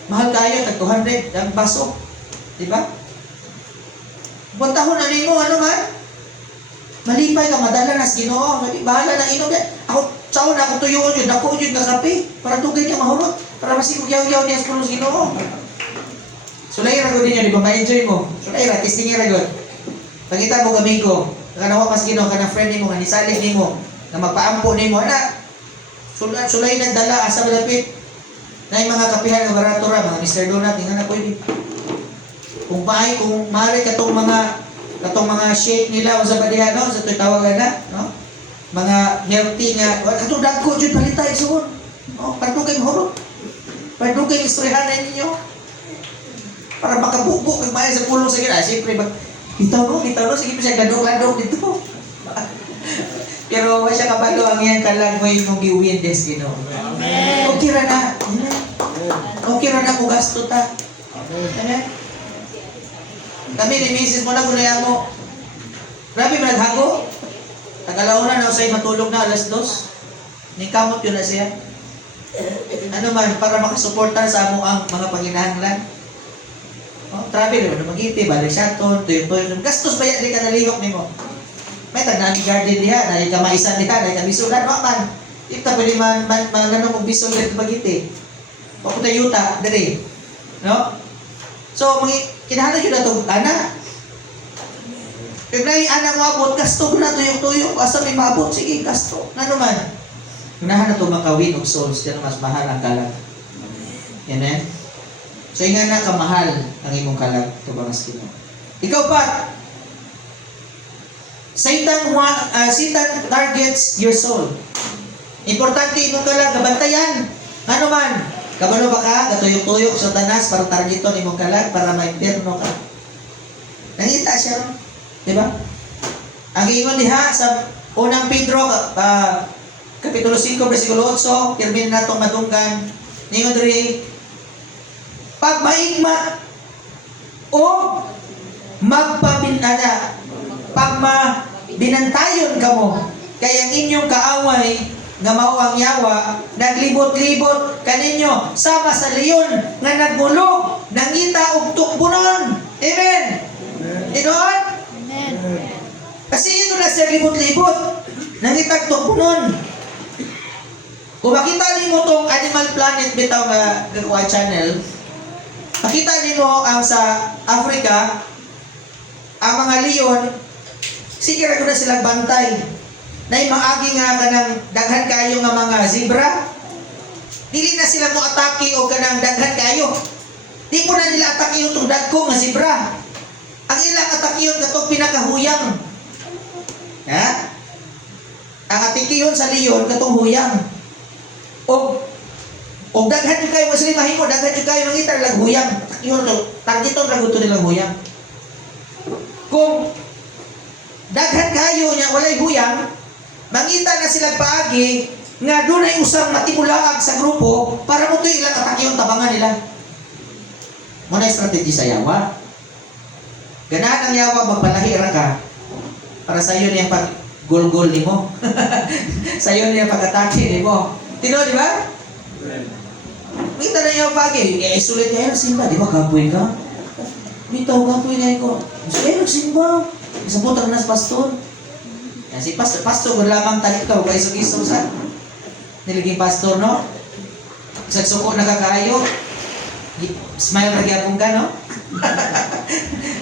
Mahal kayo, tag 200, ang baso. Di ba? Buntahon na nimo, ano man? Malipay ka, madala na sa Ginoo. Bahala na inom yan. Ako, tsaw na, ako tuyuon yun, ako yun na kape. Para tugay niya mahurot. Para masigog yaw-yaw niya sa pulos Ginoo. Sulay ra gud niya, di ba? Ma-enjoy mo. Sulay ra, testing ra gud. Pagkita mo amigo, nakanawa pas Ginoo kanang friend nimo nga nisalig nimo, na magpaampo nimo ana. Sulay nagdala asa malapit. Nay mga kapihan nga barato ra, mga Mr. Donut nga na pwede. Kung maaari katong mga shake nila o sa badihan no, sa tawagan na, no? Mga healthy nga, katong dagko jud palitay suon. No, padugay mahurot. Padugay istrehan ninyo. Para makabukbuk kag maayo sa pulong sa gina, siyempre Bitaw no, sige pa siya gadong-gadong dito. Pero wa siya kabalo ang iyang kalag mo yung giwin des Ginoo. Amen. Okay ra na. Amen. Okay ra na mo gasto ta. Amen. Kami ni Mrs. mo na gunaya mo. Grabe man naghago. Tagalauna na usay matulog na alas 2. Ni kamot yun na siya. Ano man para makasuporta sa amo ang mga panginahanglan. Oh, travel naman magiti, balik siya ton, tuyo-tuyo. Gastos ba yan, di ka nalihok ni mo? May tagnami garden diha, dahil ka maisan diha, dahil ka bisulan, man. Di ka pwede ganun mong bisulan dito magiti. Papunta yuta, dali. No? So, kinahanap yun na ito, ana. Kaya na yung anak mo abot, gasto ko na tuyok-tuyok. Asa may maabot, sige, gasto. Ano man? Unahan na ito makawin of souls, yan mas mahal ang kalag. Amen? So, nga na kamahal ang imong kalag, ito ba mas Ginoo. Ikaw pa, Satan targets your soul. Importante imong kalag, nabantayan. Ano man, kabalo ba ka, katuyok-tuyok sa tanas para targeton imong kalag, para ma-impierno ka. Nangita siya, no? Diba? Ang ingon diha sa unang Pedro, Kapitulo 5, versikulo 8, termine na itong madunggan. Ningon diri, pag maigmat o pag binantayon ka mo, kaya ang inyong kaaway nga mao ang yawa, naglibot-libot kaninyo sama sa leon nga nagmulog, nangita og tukbunon. Amen. Tinuod? Amen. Kasi ito na siya libot-libot, nangita og tukbunon. Kung makita nimo tong Animal Planet bitaw nga gagawa channel, makita nimo ang sa Africa, ang mga leon, sige ra gud na silang bantay. Nay maagi nga kanang daghan kayo nga mga zebra. Dili na sila mo atake o kanang daghan kayo. Di mo na nila atake yung itong dagko nga zebra. Ang ilang atake yun katong pinakahuyang. Ha? Ang atake yun sa leon katong huyang. O daghan yung kayo, mas limahin mo, daghan yung kayo mangitar lang huyang. Yun, targeton raguto nilang huyang. Kung daghan kayo niya, walay huyang, mangita na silang paagi nga doon ay usang matimulaag sa grupo para mo ito ilang atake yung tabangan nila. Muna yung strategy sa yawa. Ganahan ang yawa, magpalahira ka para sa iyo niya pag-gol-gol ni mo. Sa iyo niya pag-atake ni mo. Tino, di ba? Kita na yung pagi. Sulit niya yung simba. Di ba, kapoy ka? Bitaw, kapoy na ko. Sige, nagsimba. Isabot ang nas pastor. Yan, si pastor, kung lamang talit ka, huwag isog-isog sa niliging pastor, no? Isagsuko na kakaayo. Smile na gyapon ka, no?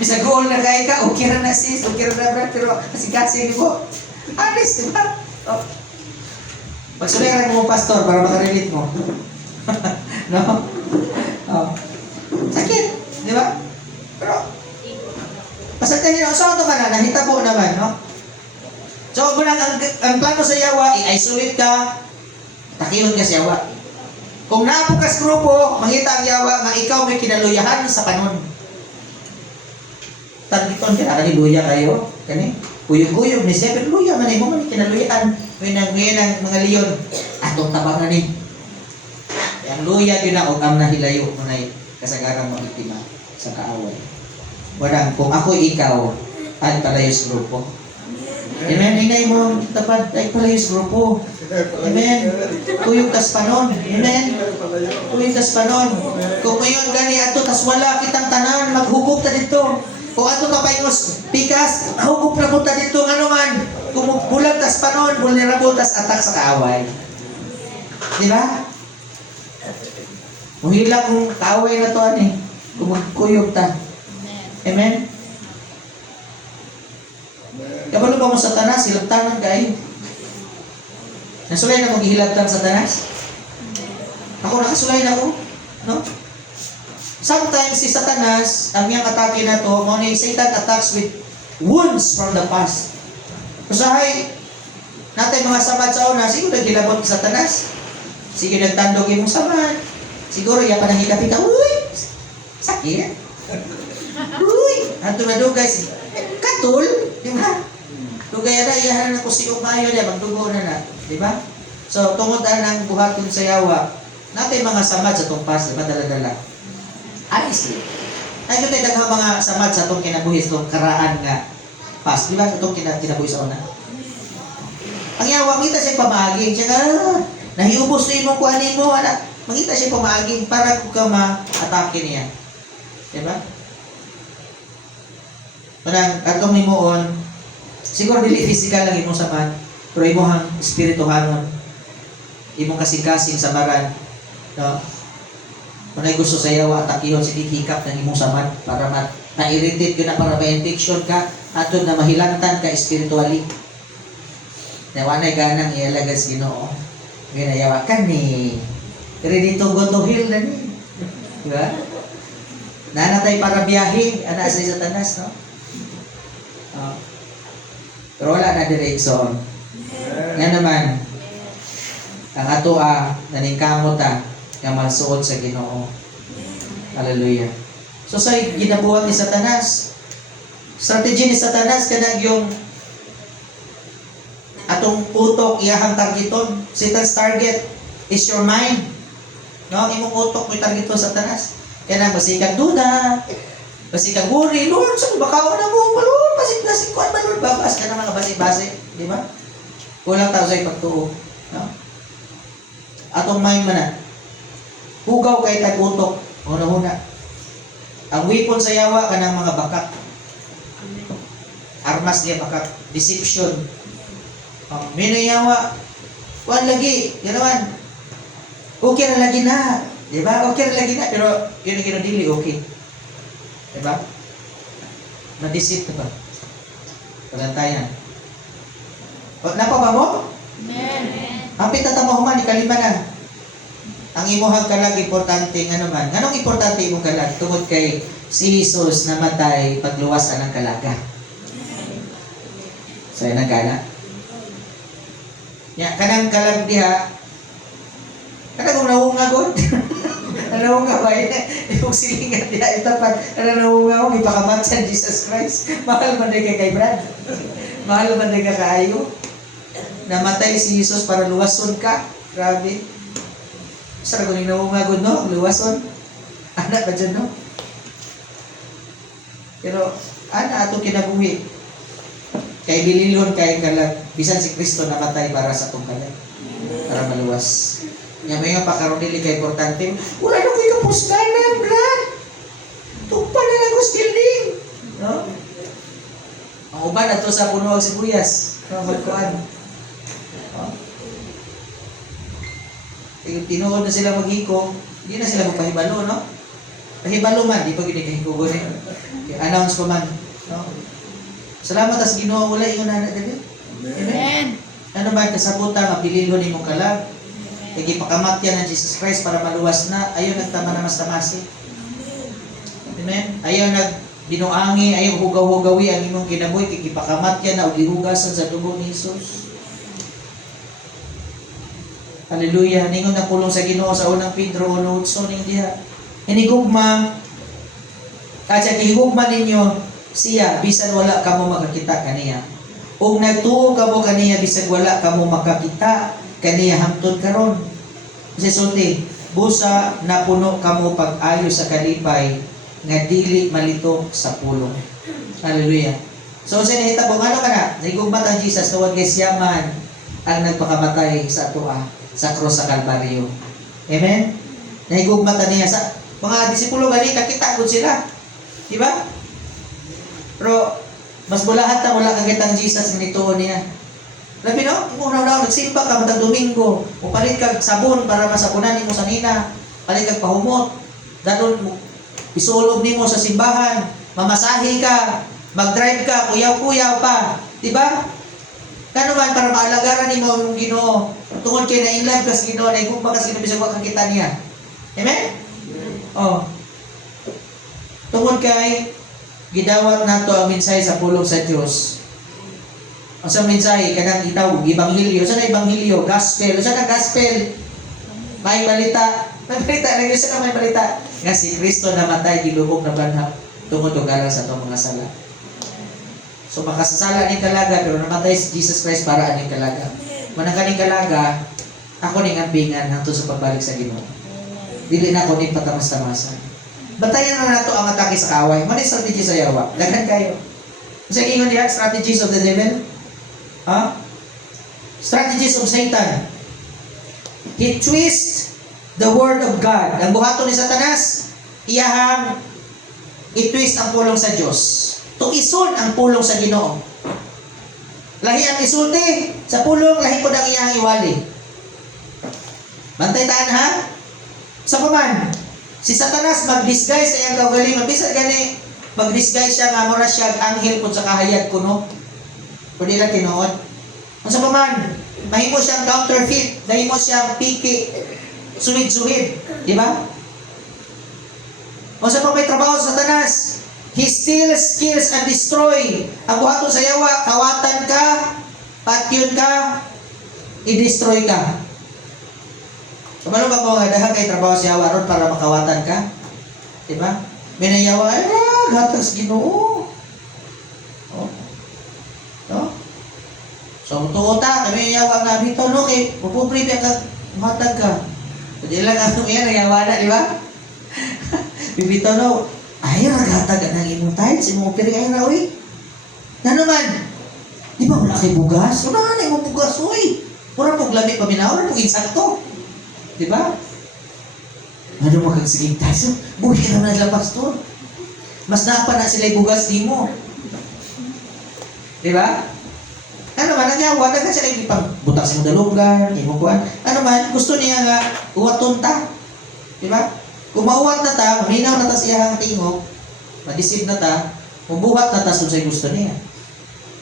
Bisag goal na kaya ka, okay ra na sis, okay ra na brad, pero kasi mo. Honest, di ba? Oh. Pagsuliran mo pastor para makarelate mo. No? Oh. Sakit, di ba? Pero, pasagkan nyo, so ito ka na, nahitabo naman, no? So, ang plano sa yawa, i-isolate ka, takihon ka sa yawa. Kung napukas grupo, mangita ang yawa nga ikaw may kinaluyahan sa panon. Targiton ka, kani luya kayo, kani? Uyog-uyog ni siya, pero luya man mo man kinaluyahan. Ngayon ang mga leon, atong tabangan ni. Ang luya yun na, o am na hilayo mo na kasagarang makikima sa kaaway. Walang, kung ako ikaw, at palayos grupo. Amen. Inay mo tapat ay palayos grupo. Amen. Tuyog tas panon. Amen. Tuyog tas panon. Kung ngayon gani ato tas wala kitang tanan, maghugop ta dito. Kung ato ka paingos pikas, hugop na punta dito ano man. Kung bulag tas panon, vulnerable tas atak sa kaaway. Di ba? Muhila kung kaaway na to ani. Kung magkuyog ta. Amen. Kabalo ba mo sa tanas, hilabtanan kayo? Nasulay na kong ihilabtan sa tanas? Ako nakasulay na ko, no? Sometimes si Satanas, ang iyang atake na to, Satan attacks with wounds from the past. Usahay, natin mga samad sa una, siguro naghilabot sa Satanas. Sige, nagtandog yung samad. Siguro, iya pa nang hikapita, uy! Sakit! Uy! Anto na doon guys, katul! Di ba? Dugay na, iyahan na ko si Umayo niya, magdugo na. Di ba? So, tungod ng buhaton sa yawa, natin mga samad sa itong past, di ba dala-dala? Honestly. Ay, kung tayo daghang mga samad sa itong kinabuhi, sa itong karaan nga past, di ba? Sa itong kinabuhi sa una. Ang yawa, makita siya pamaging, siya nahiubos na yung kuhanin mo, anak. Makita siya pamaging para kung ka ma-atake niya. Di ba? Parang, atong ni moon, siguro dili physical lang imong samad, pero imong espirituhanon, imong kasing-kasing samaran, no? Kung ay gusto sa yawa, atakihon, sige hikap ng imong samad para na-irritate ko na para ma-infection ka, ato na mahilantan ka spiritually. Nawanay ganang ialagad sa Ginoo. Ginayawa ka ni ready to go to hell na ni. Diba? Nanatay para biyahe, ana sa Satanas, no? Oh. Pero wala na direksyon. Nga naman, ang ato naningkamot nga malsuot sa Ginoo. Hallelujah. So sa ginabuhat ni Satanas, strategy ni Satanas kanang yung atong utok iyahang targeton. Satan's target is your mind. No, imong utok may targeton sa Satanas. Kaya basikag duda, basikag worry, Lord, saan baka na mo, Lord, basik-basik ko, Lord, babas ka na mga basik-basik, di ba? Kulang tao sa'yo pagtuo. No? atong mind man na. Hugaw kay tagutok. Una-una. Ang weapon sa yawa kanang mga bakak. Armas niya bakak. Deception. Minayawa. Kuan lagi. Yan naman. Okay na lagi na. Diba? Okay na lagi na. Pero yun ang ginadili. Okay. Diba? Na-deceive ka ba? Pagantayan. Napa ba mo? Amen. Hapit na tamahuman, ikalima na. Ang imuhang kalag, importante nga naman. Anong importante imong kalag? Tungod kay si Jesus namatay pagluwasan ng kalaga. So, yan ang gana. Ya, kanang kalag diha, kanang kung nahungagod. Nahunga ba? Yung silingan diha, itapat. Nahunga ko, ipakamatsan Jesus Christ. Mahal man din kay Brad. Mahal man din ka kaayo. Namatay si Jesus para luwason ka. Grabe. Sara ko nang nahungagod, no? Luwason. Anak ka dyan, no? Pero, ato kinabuhi. Kay bililhon kay kalag. Bisan si Kristo namatay para sa itong kalag. Para maluwas. Nga may nga pakaronili kay importante. Wala na ko'y kapuskanan, Brad. Tumpa na lang ko building. No? Ang uban ato sa puno ang sibuyas. Magkuhan. Tinuod na sila maghiko, hindi na sila magpahibalo, no? Pahibalo man, di pa ginigahigugo na yun. Announce pa man. No? Salamat as Ginoo, wala yung anak dali. Amen. Ano ba, kasabutan, mapililo ni mong kalag. Kaya ipakamatyan ng Jesus Christ para maluwas na, ayaw nagtama na mas tamasi. Amen? Ayaw nagbinuangi, ayaw hugaw-hugawi ang imong kinabuhi, kaya ipakamatyan na o gihugasan sa dugo ni Jesus. Hallelujah. Ningon na pulong sa Ginoo sa unang Pedro 1:8 ning diha. Hinigugma at higugma ninyo siya bisan wala kamo makakita kaniya. Ug nagtuo kamo kaniya bisan wala kamo makakita kaniya hangtod karon. Kasi sulti, busa napuno kamo pag-ayo sa kalipay nga dili malito sa pulong. Hallelujah. So sa nahitabo ano kana? Higugma ta Jesus tuwag kay siya man ang nagpakamatay sa atoa sa cross sa Kalbaryo. Amen? Nahigugmata niya sa mga disipulo gani, kakita ko sila. Diba? Pero, mas bulahat na wala kakitang Jesus ng nituon niya. Labi no? Kung una-una nagsimba ka, matang Domingo, upalit kag sabon para masabunan mo sa nina, palit kag pahumot, dalon mo, isulog nimo sa simbahan, mamasahe ka, mag-drive ka, kuyaw-kuyaw pa. Diba? Kano man para maalagaran nimo ang Ginoo. Tungod kay na in love kas Ginoo, na igugma kas Ginoo bisag wa kakita niya. Amen? Oh. Tungod kay gidawat nato ang mensahe sa pulong sa Dios. Ang sa mensahe kanang itawag ebanghelyo. Sa na ebanghelyo, gospel. Sa na gospel? May balita. May balita lang sa may balita. Nga si Kristo namatay gilubog na banhag tungod og alang sa atong mga sala. So makasasala ni kalaga pero namatay si Jesus Christ para aning kalaga. Manang kaning kalaga, ako ning ambingan hangtod sa pagbalik sa Ginoo. Dili na ako ni patamas-tamasan. Bantayan na nato ang atake sa kaway. Mali strategy sa yawa. Daghan kayo. Sa ingon diha strategies of the devil. Ha? Strategies of Satan. He twists the word of God. Ang buhaton ni Satanas, iyahang i-twist ang pulong sa Dios. Tuison ang pulong sa Ginoo. Lahi ang isulti sa pulong, lahi ko ang iyang iwali. Bantay taan ha? Sa paman, si Satanas mag-disguise sa iyang kaugalingon. Bisag gani, mag-disguise siya nga mura siya anghel kung sa kahayag kuno. Kung nila tinuod. Sa paman, mahimo siyang counterfeit, mahimo siyang piki, suwid-suwid. Di ba? O sa pang may trabaho sa Satanas, he steals, kills, and destroy. Ang buhaton sa yawa, kawatan ka, patyon ka, i-destroy ka. Kumano ba mo nga dahil kay trabaho sa yawa ron para makawatan ka? Diba? May nayawa, gatas Ginoo. Oh. No? So, tuota, kami nayawa nga dito, no? Kay, pupuprip ka, matag ka. Hindi lang ang yan, nayawa na, di ba? Bibito, no? Ay, ragatag ang imong tiles, imong piring ay rawi. Na naman, di ba wala kay bugas? Wala na imong bugas, uy. Mura pong lami paminaw, wala pong insakto. Di ba? Ano magkagsiging tayo? Buhay ka naman nila, pastor. Mas naapa na sila bugas di mo. Di ba? Ano man, nagyawa, na kasi kayo ipang butak sa mga lugar, imo kuan. Ano man, gusto niya nga, uwaton ta. Di ba? Kung mauwat na ta, maminaw na ta sa iyang tingog, madisib na ta, mabuhat na ta sa gusto niya.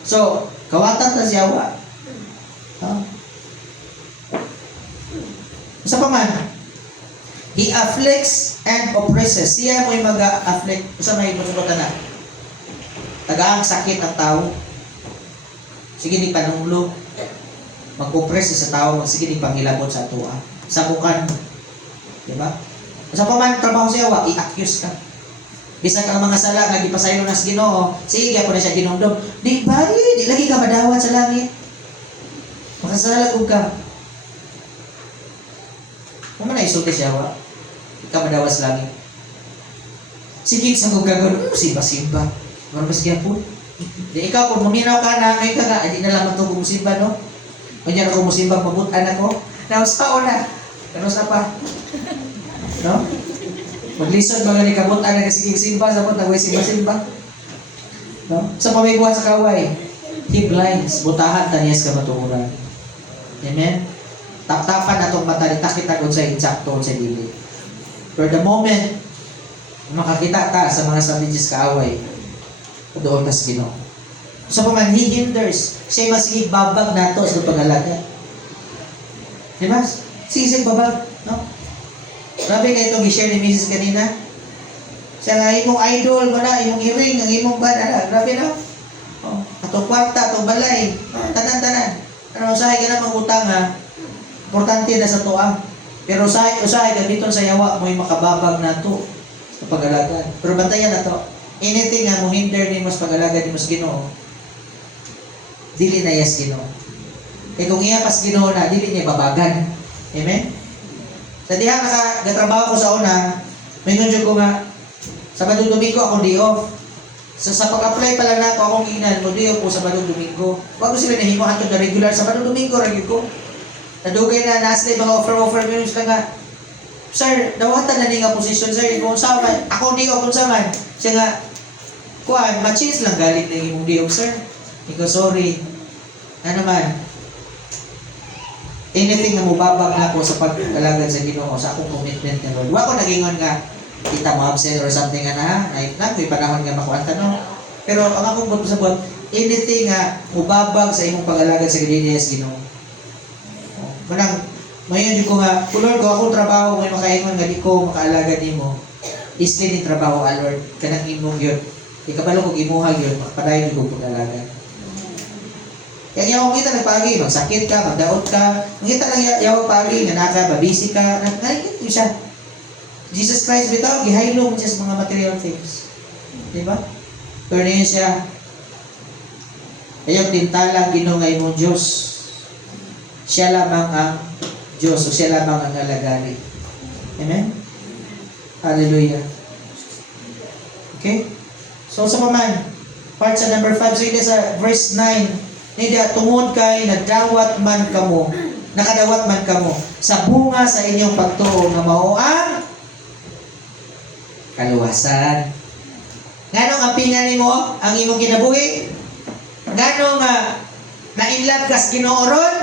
So, kawatan ta siya wa. Sa paman, he afflicts and oppresses. Siya mo'y mag-afflict. Sa may musunutan na. Tagaang sakit ang tao. Sige ni panunglo. Mag-oppress sa tao. Sige ni panghilabot sa tuwa. Sa bukan. Diba? Sa paman, trabaho siya wa, i-accuse ka. Bisag ang mga sala nga gipasaylo na sa Ginoo, sige ako na siya ginomdom. Di bali, di lagi ka madawat sa langit. Makasala ug ka. Kung man isulti siya wa, di ka madawat sa langit. Sige sa kong gagawin, simba-simba. Ano ba siya po? Di ikaw, kung maminaw ka na, ngayon ka nga, di na lang ito kumusimba, no? Kanya na kumusimba, mabutan ako. Nausao na. Ganun sa pa. No? Maglisod mga ni kabutan na kasi simba sa na simba-simba. No? Sa pamiguan sa kaway, he blinds, butahan taniyas ka matuuran. Amen? Tap-tapan na itong mata, itakit agad sa insakto sa dili. For the moment, makakita ta sa mga sabidyas kaaway, doon tas Ginoo. Sa paman, he hinders, siya masigig babag nato sa pag-alaga. Diba? Sige babag, no? Grabe kayo itong i-share ni Mrs. kanina. Siya nga, imong idol mo na, imong iring, ang imong bana. Grabe na. Oh, atong kwarta, atong balay. Tanan-tanan. Ano, usahay ka na mangutang ha. Importante na sa toa. Pero usahay ka dito sa yawa, mo'y makababag na to sa pag-alaga. Pero bantayan na to. Anything nga mo hinder ni mas pag-alaga ni mas Ginoo, dili na yes Ginoo. Kaya kung iya pas Ginoo na, dili niya babagan. Amen? Sa diha nakatrabaho ko sa una, may nunjog ko nga, Sabado Domingo akong day off. So sa pag-apply pa lang na ako, akong ginan, day off po Sabado Domingo. Bago sila nahimo hatod na regular, Sabado Domingo, ragyo ko. Nadugay na, naslay mga offer minutes na nga, sir, dawatan na ni nga posisyon, sir, kung sa man, akong day off kung sa man. Siya nga, kuhaan, ma-change lang galing na imong day off, sir. Ikaw, sorry. Ano man, anything na mubabag na ako sa pag-alagad sa Ginoo, sa akong commitment na Lord. Wa ko nagingon nga, kita mo absent or something nga na, may panahon nga makuanta, no? Pero ang akong buto sa buwan, anything nga mubabag sa imong pag-alagad sa Ginoo. Manang, mayon ko nga, Lord, kung akong trabaho, may makaingon nga di ko makaalagad nimo, isli ni trabaho, Lord, kanang imong yun. Ikabalo kong imuhag yun, makapadayon ko pag-alagad. Kaya yaw kita nagpagi, magsakit ka, magdaot ka, makita lang yaw pagi, nga naka, babisi ka, nagkakit mo siya. Jesus Christ bitaw, gihaylo mo siya sa mga material things. Diba? Pero niya siya, ayaw tintalang ginungay mo Diyos. Siya lamang ang Diyos, o siya lamang ang alagari. Amen? Hallelujah. Okay? So sa paman, part sa number 5, so ito sa verse 9, nida tungod kay nadawat man kamo, nakadawat man kamo sa bunga sa inyong pagtuo nga mao ang kaluwasan. Nganong apingan nimo ang imong kinabuhi? Nganong na-inlove kas Ginoo ron?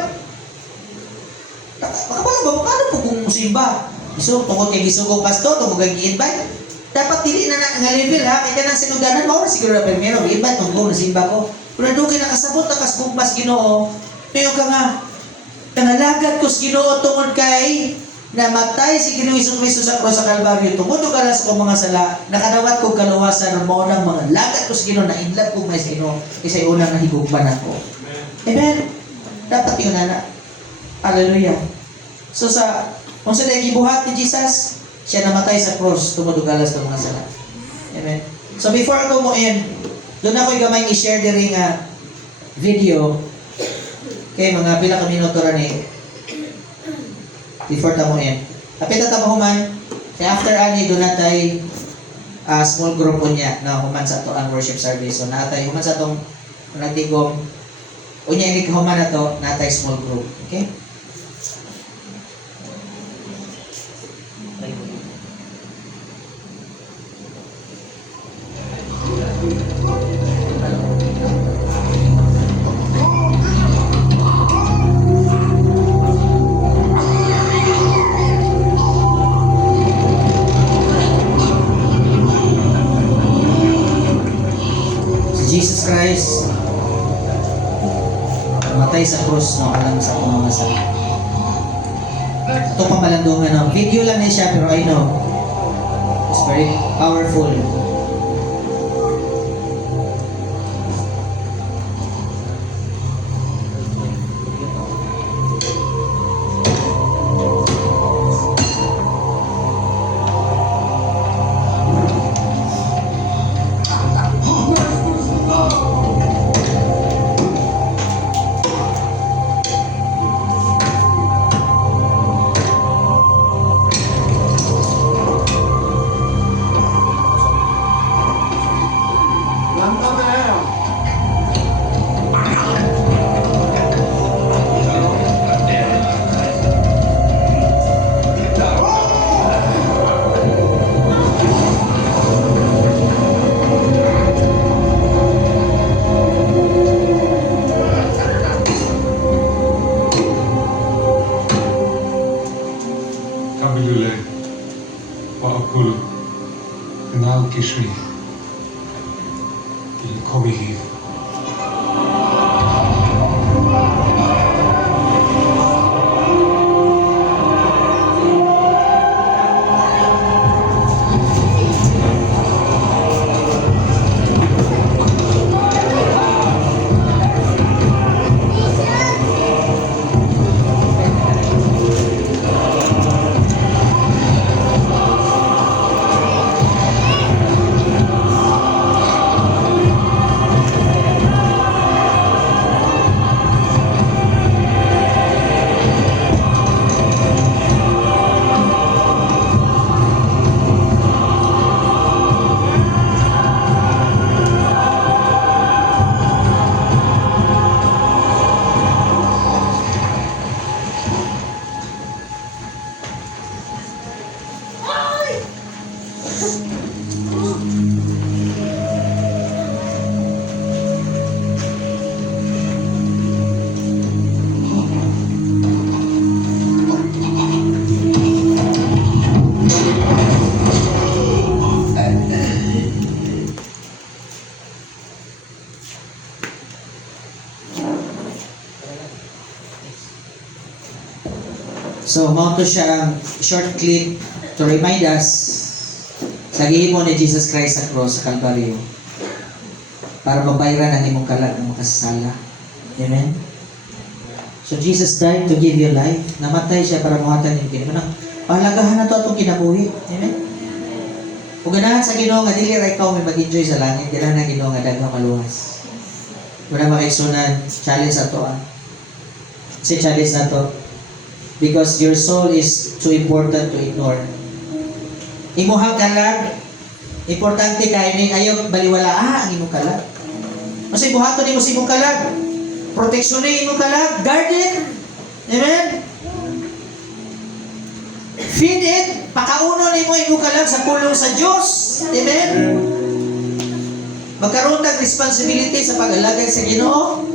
Makabalo ba mo kano po kung musimba? Iso tungod kay gisugo pasto, tungod kay gi-invite. Dapat dili na nga level ha, kay kanang sinuganan mao na siguro na primero, gi-invite tungod na simba ko. Kung nadugay nakasabot na kasbugmas Ginoo, mayo ka nga, kanalagad ko sa Ginoo tungod kay namatay si Ginoong Hesus sa cross sa Kalbaryo. Tungod ka lang sa kong mga sala, nakadawat ko kaluwasan ng mga mga lagad ko sa Ginoo, na-inlove ko may sa Ginoo, kasi unang nahigugban ako. Amen? Dapat yun na. Hallelujah. So kung sa gibuhat ni Jesus, siya namatay sa cross, tungod galas ng mga sala. Amen? So before ko mo doon ako gamay i-share din nga video kay mga pila ka minuto ra ni before ta mo Kapit ta mo human kay after ani doon natay small group unya na human sa to ang worship service. So natay human sa tong nagtigom unya ini human na to natay small group. Okay? namatay sa cross no alam sa akong mga sakit. Ito pang malandungan no. Video lang na siya pero I know it's very powerful. Kabilule, Paakul, Kanal Kishri, Kobihi. So, mao to siya ang short clip to remind us sa gihimo ni Jesus Christ sa cross sa Kalbaryo para mabayaran ang imong kalag ng makasala. Amen? So, Jesus died to give you life. Namatay siya para muhatan yung kinimo. Pahalagahan na to atong kinabuhi. Amen? Kung ganahan sa Ginoo nga dili ra ikaw may mag-enjoy sa langit, dili na Ginoo nga daghang maluwas. Wala makaigsunan, challenge ato Si challenge na to. Because your soul is too important to ignore. Imuhang kalag, importante kayo ni ayaw baliwala ang imong kalag. Kasi buhaton nimo sa imong kalag. Proteksyon ni imong kalag, guard it. Amen. Feed it, pakauno nimo imong kalag sa pulong sa Dios. Amen. Magkaroon ng responsibility sa pag-alagay sa Ginoo.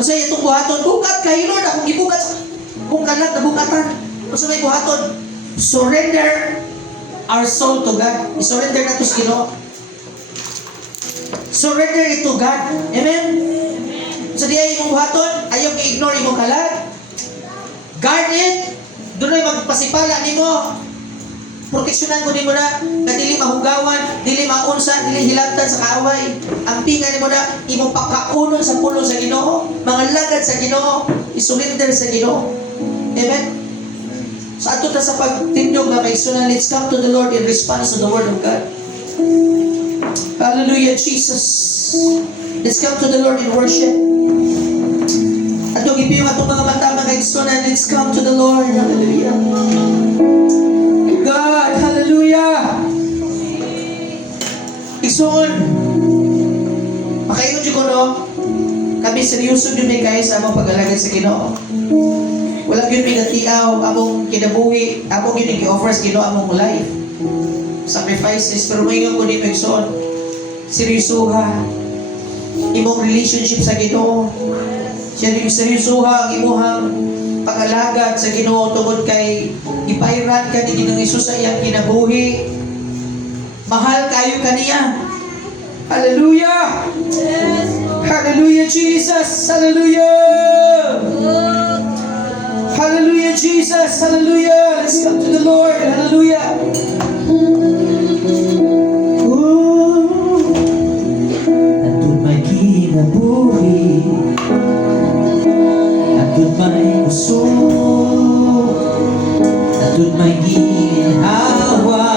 Kasi itong buhaton, bukat kayo Lord, akong gibukat sa kung kalag na bukatan. Kasi may buhaton, surrender our soul to God. I-surrender na to sa Ginoo. Surrender it to God. Amen? So di ay imong buhaton, ayaw i-ignore imong kalag. Guard it. Doon ay magpasipala nimo. Proteksyonan ko nimo na dili mahugawan, dili maunsa, dili hilabtan sa kaaway. Ang tinga nimo na imong pakaunon sa pulong sa Ginoo, mga lagad sa Ginoo, isurrender sa Ginoo. Amen. Sa ato ta sa pagtindog nga kaigsunan, let's come to the Lord in response to the word of God. Hallelujah, Jesus. Let's come to the Lord in worship. Atong ipiyong atong mga mata mga kaigsunan, let's come to the Lord. Hallelujah. God, hallelujah. Igsoon. Makaingon ko no. Kami seryoso yun may guys among pag-alagay sa Ginoo. Wala yun may natiaw among kinabuhi, among yun yung i-offer sa Ginoo among life. Sacrifices, pero maingon ko dito igsoon. Seryosoha. Imong relationship sa Ginoo. Seryosoha ang imuhang pag-alagad sa Ginoo tungod kay ipayran ka ni Ginoong Hesus sa iyang kinabuhi. Mahal kayo kaniya. Hallelujah! Hallelujah! Hallelujah, Jesus. Hallelujah. Hallelujah, Jesus. Hallelujah. Let's come to the Lord. Hallelujah. Andun may kinabuhi, andun may usok, andun may ginhawa.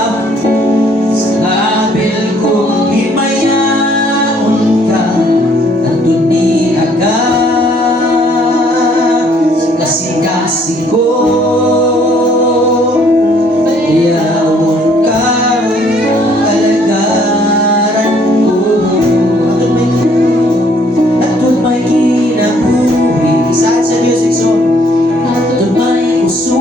Sa labil kong himayaon ka, andun ni aga sa kasi-kasi ko. Iyawon ka, kalagaran ko. Andun may kinabuhi. Saan sa music song? Andun may usok,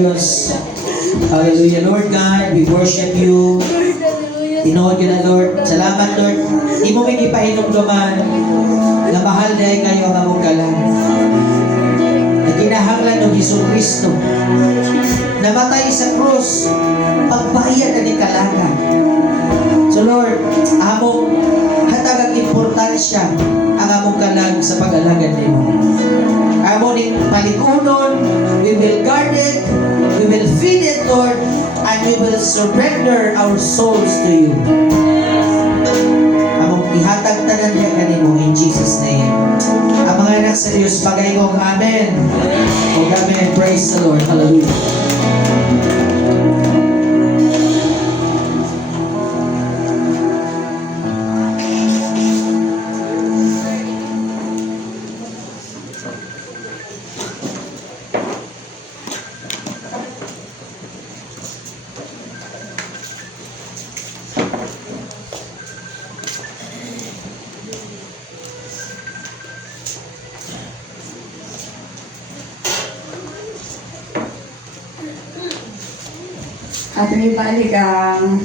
Diyos. Hallelujah, Lord God, we worship you. Tinood ka na, Lord. Salamat, Lord. Di mo may ipahinumduman na mahal na kayo ang among kalan. Na kinahanglan ng Hesus Kristo. Namatay sa krus, pagbayad na ni kalaga. So Lord, among hatag ang importansya ang among kalag sa pag-alagad nimo. Among ni palikunon, we will guard it, we will feed it, Lord, and we will surrender our souls to you. Among ihatag tanan niya kanimo in Jesus' name. Ang mga anak sa Diyos, pagayong amen. O amen. Praise the Lord. Hallelujah. At may balik ang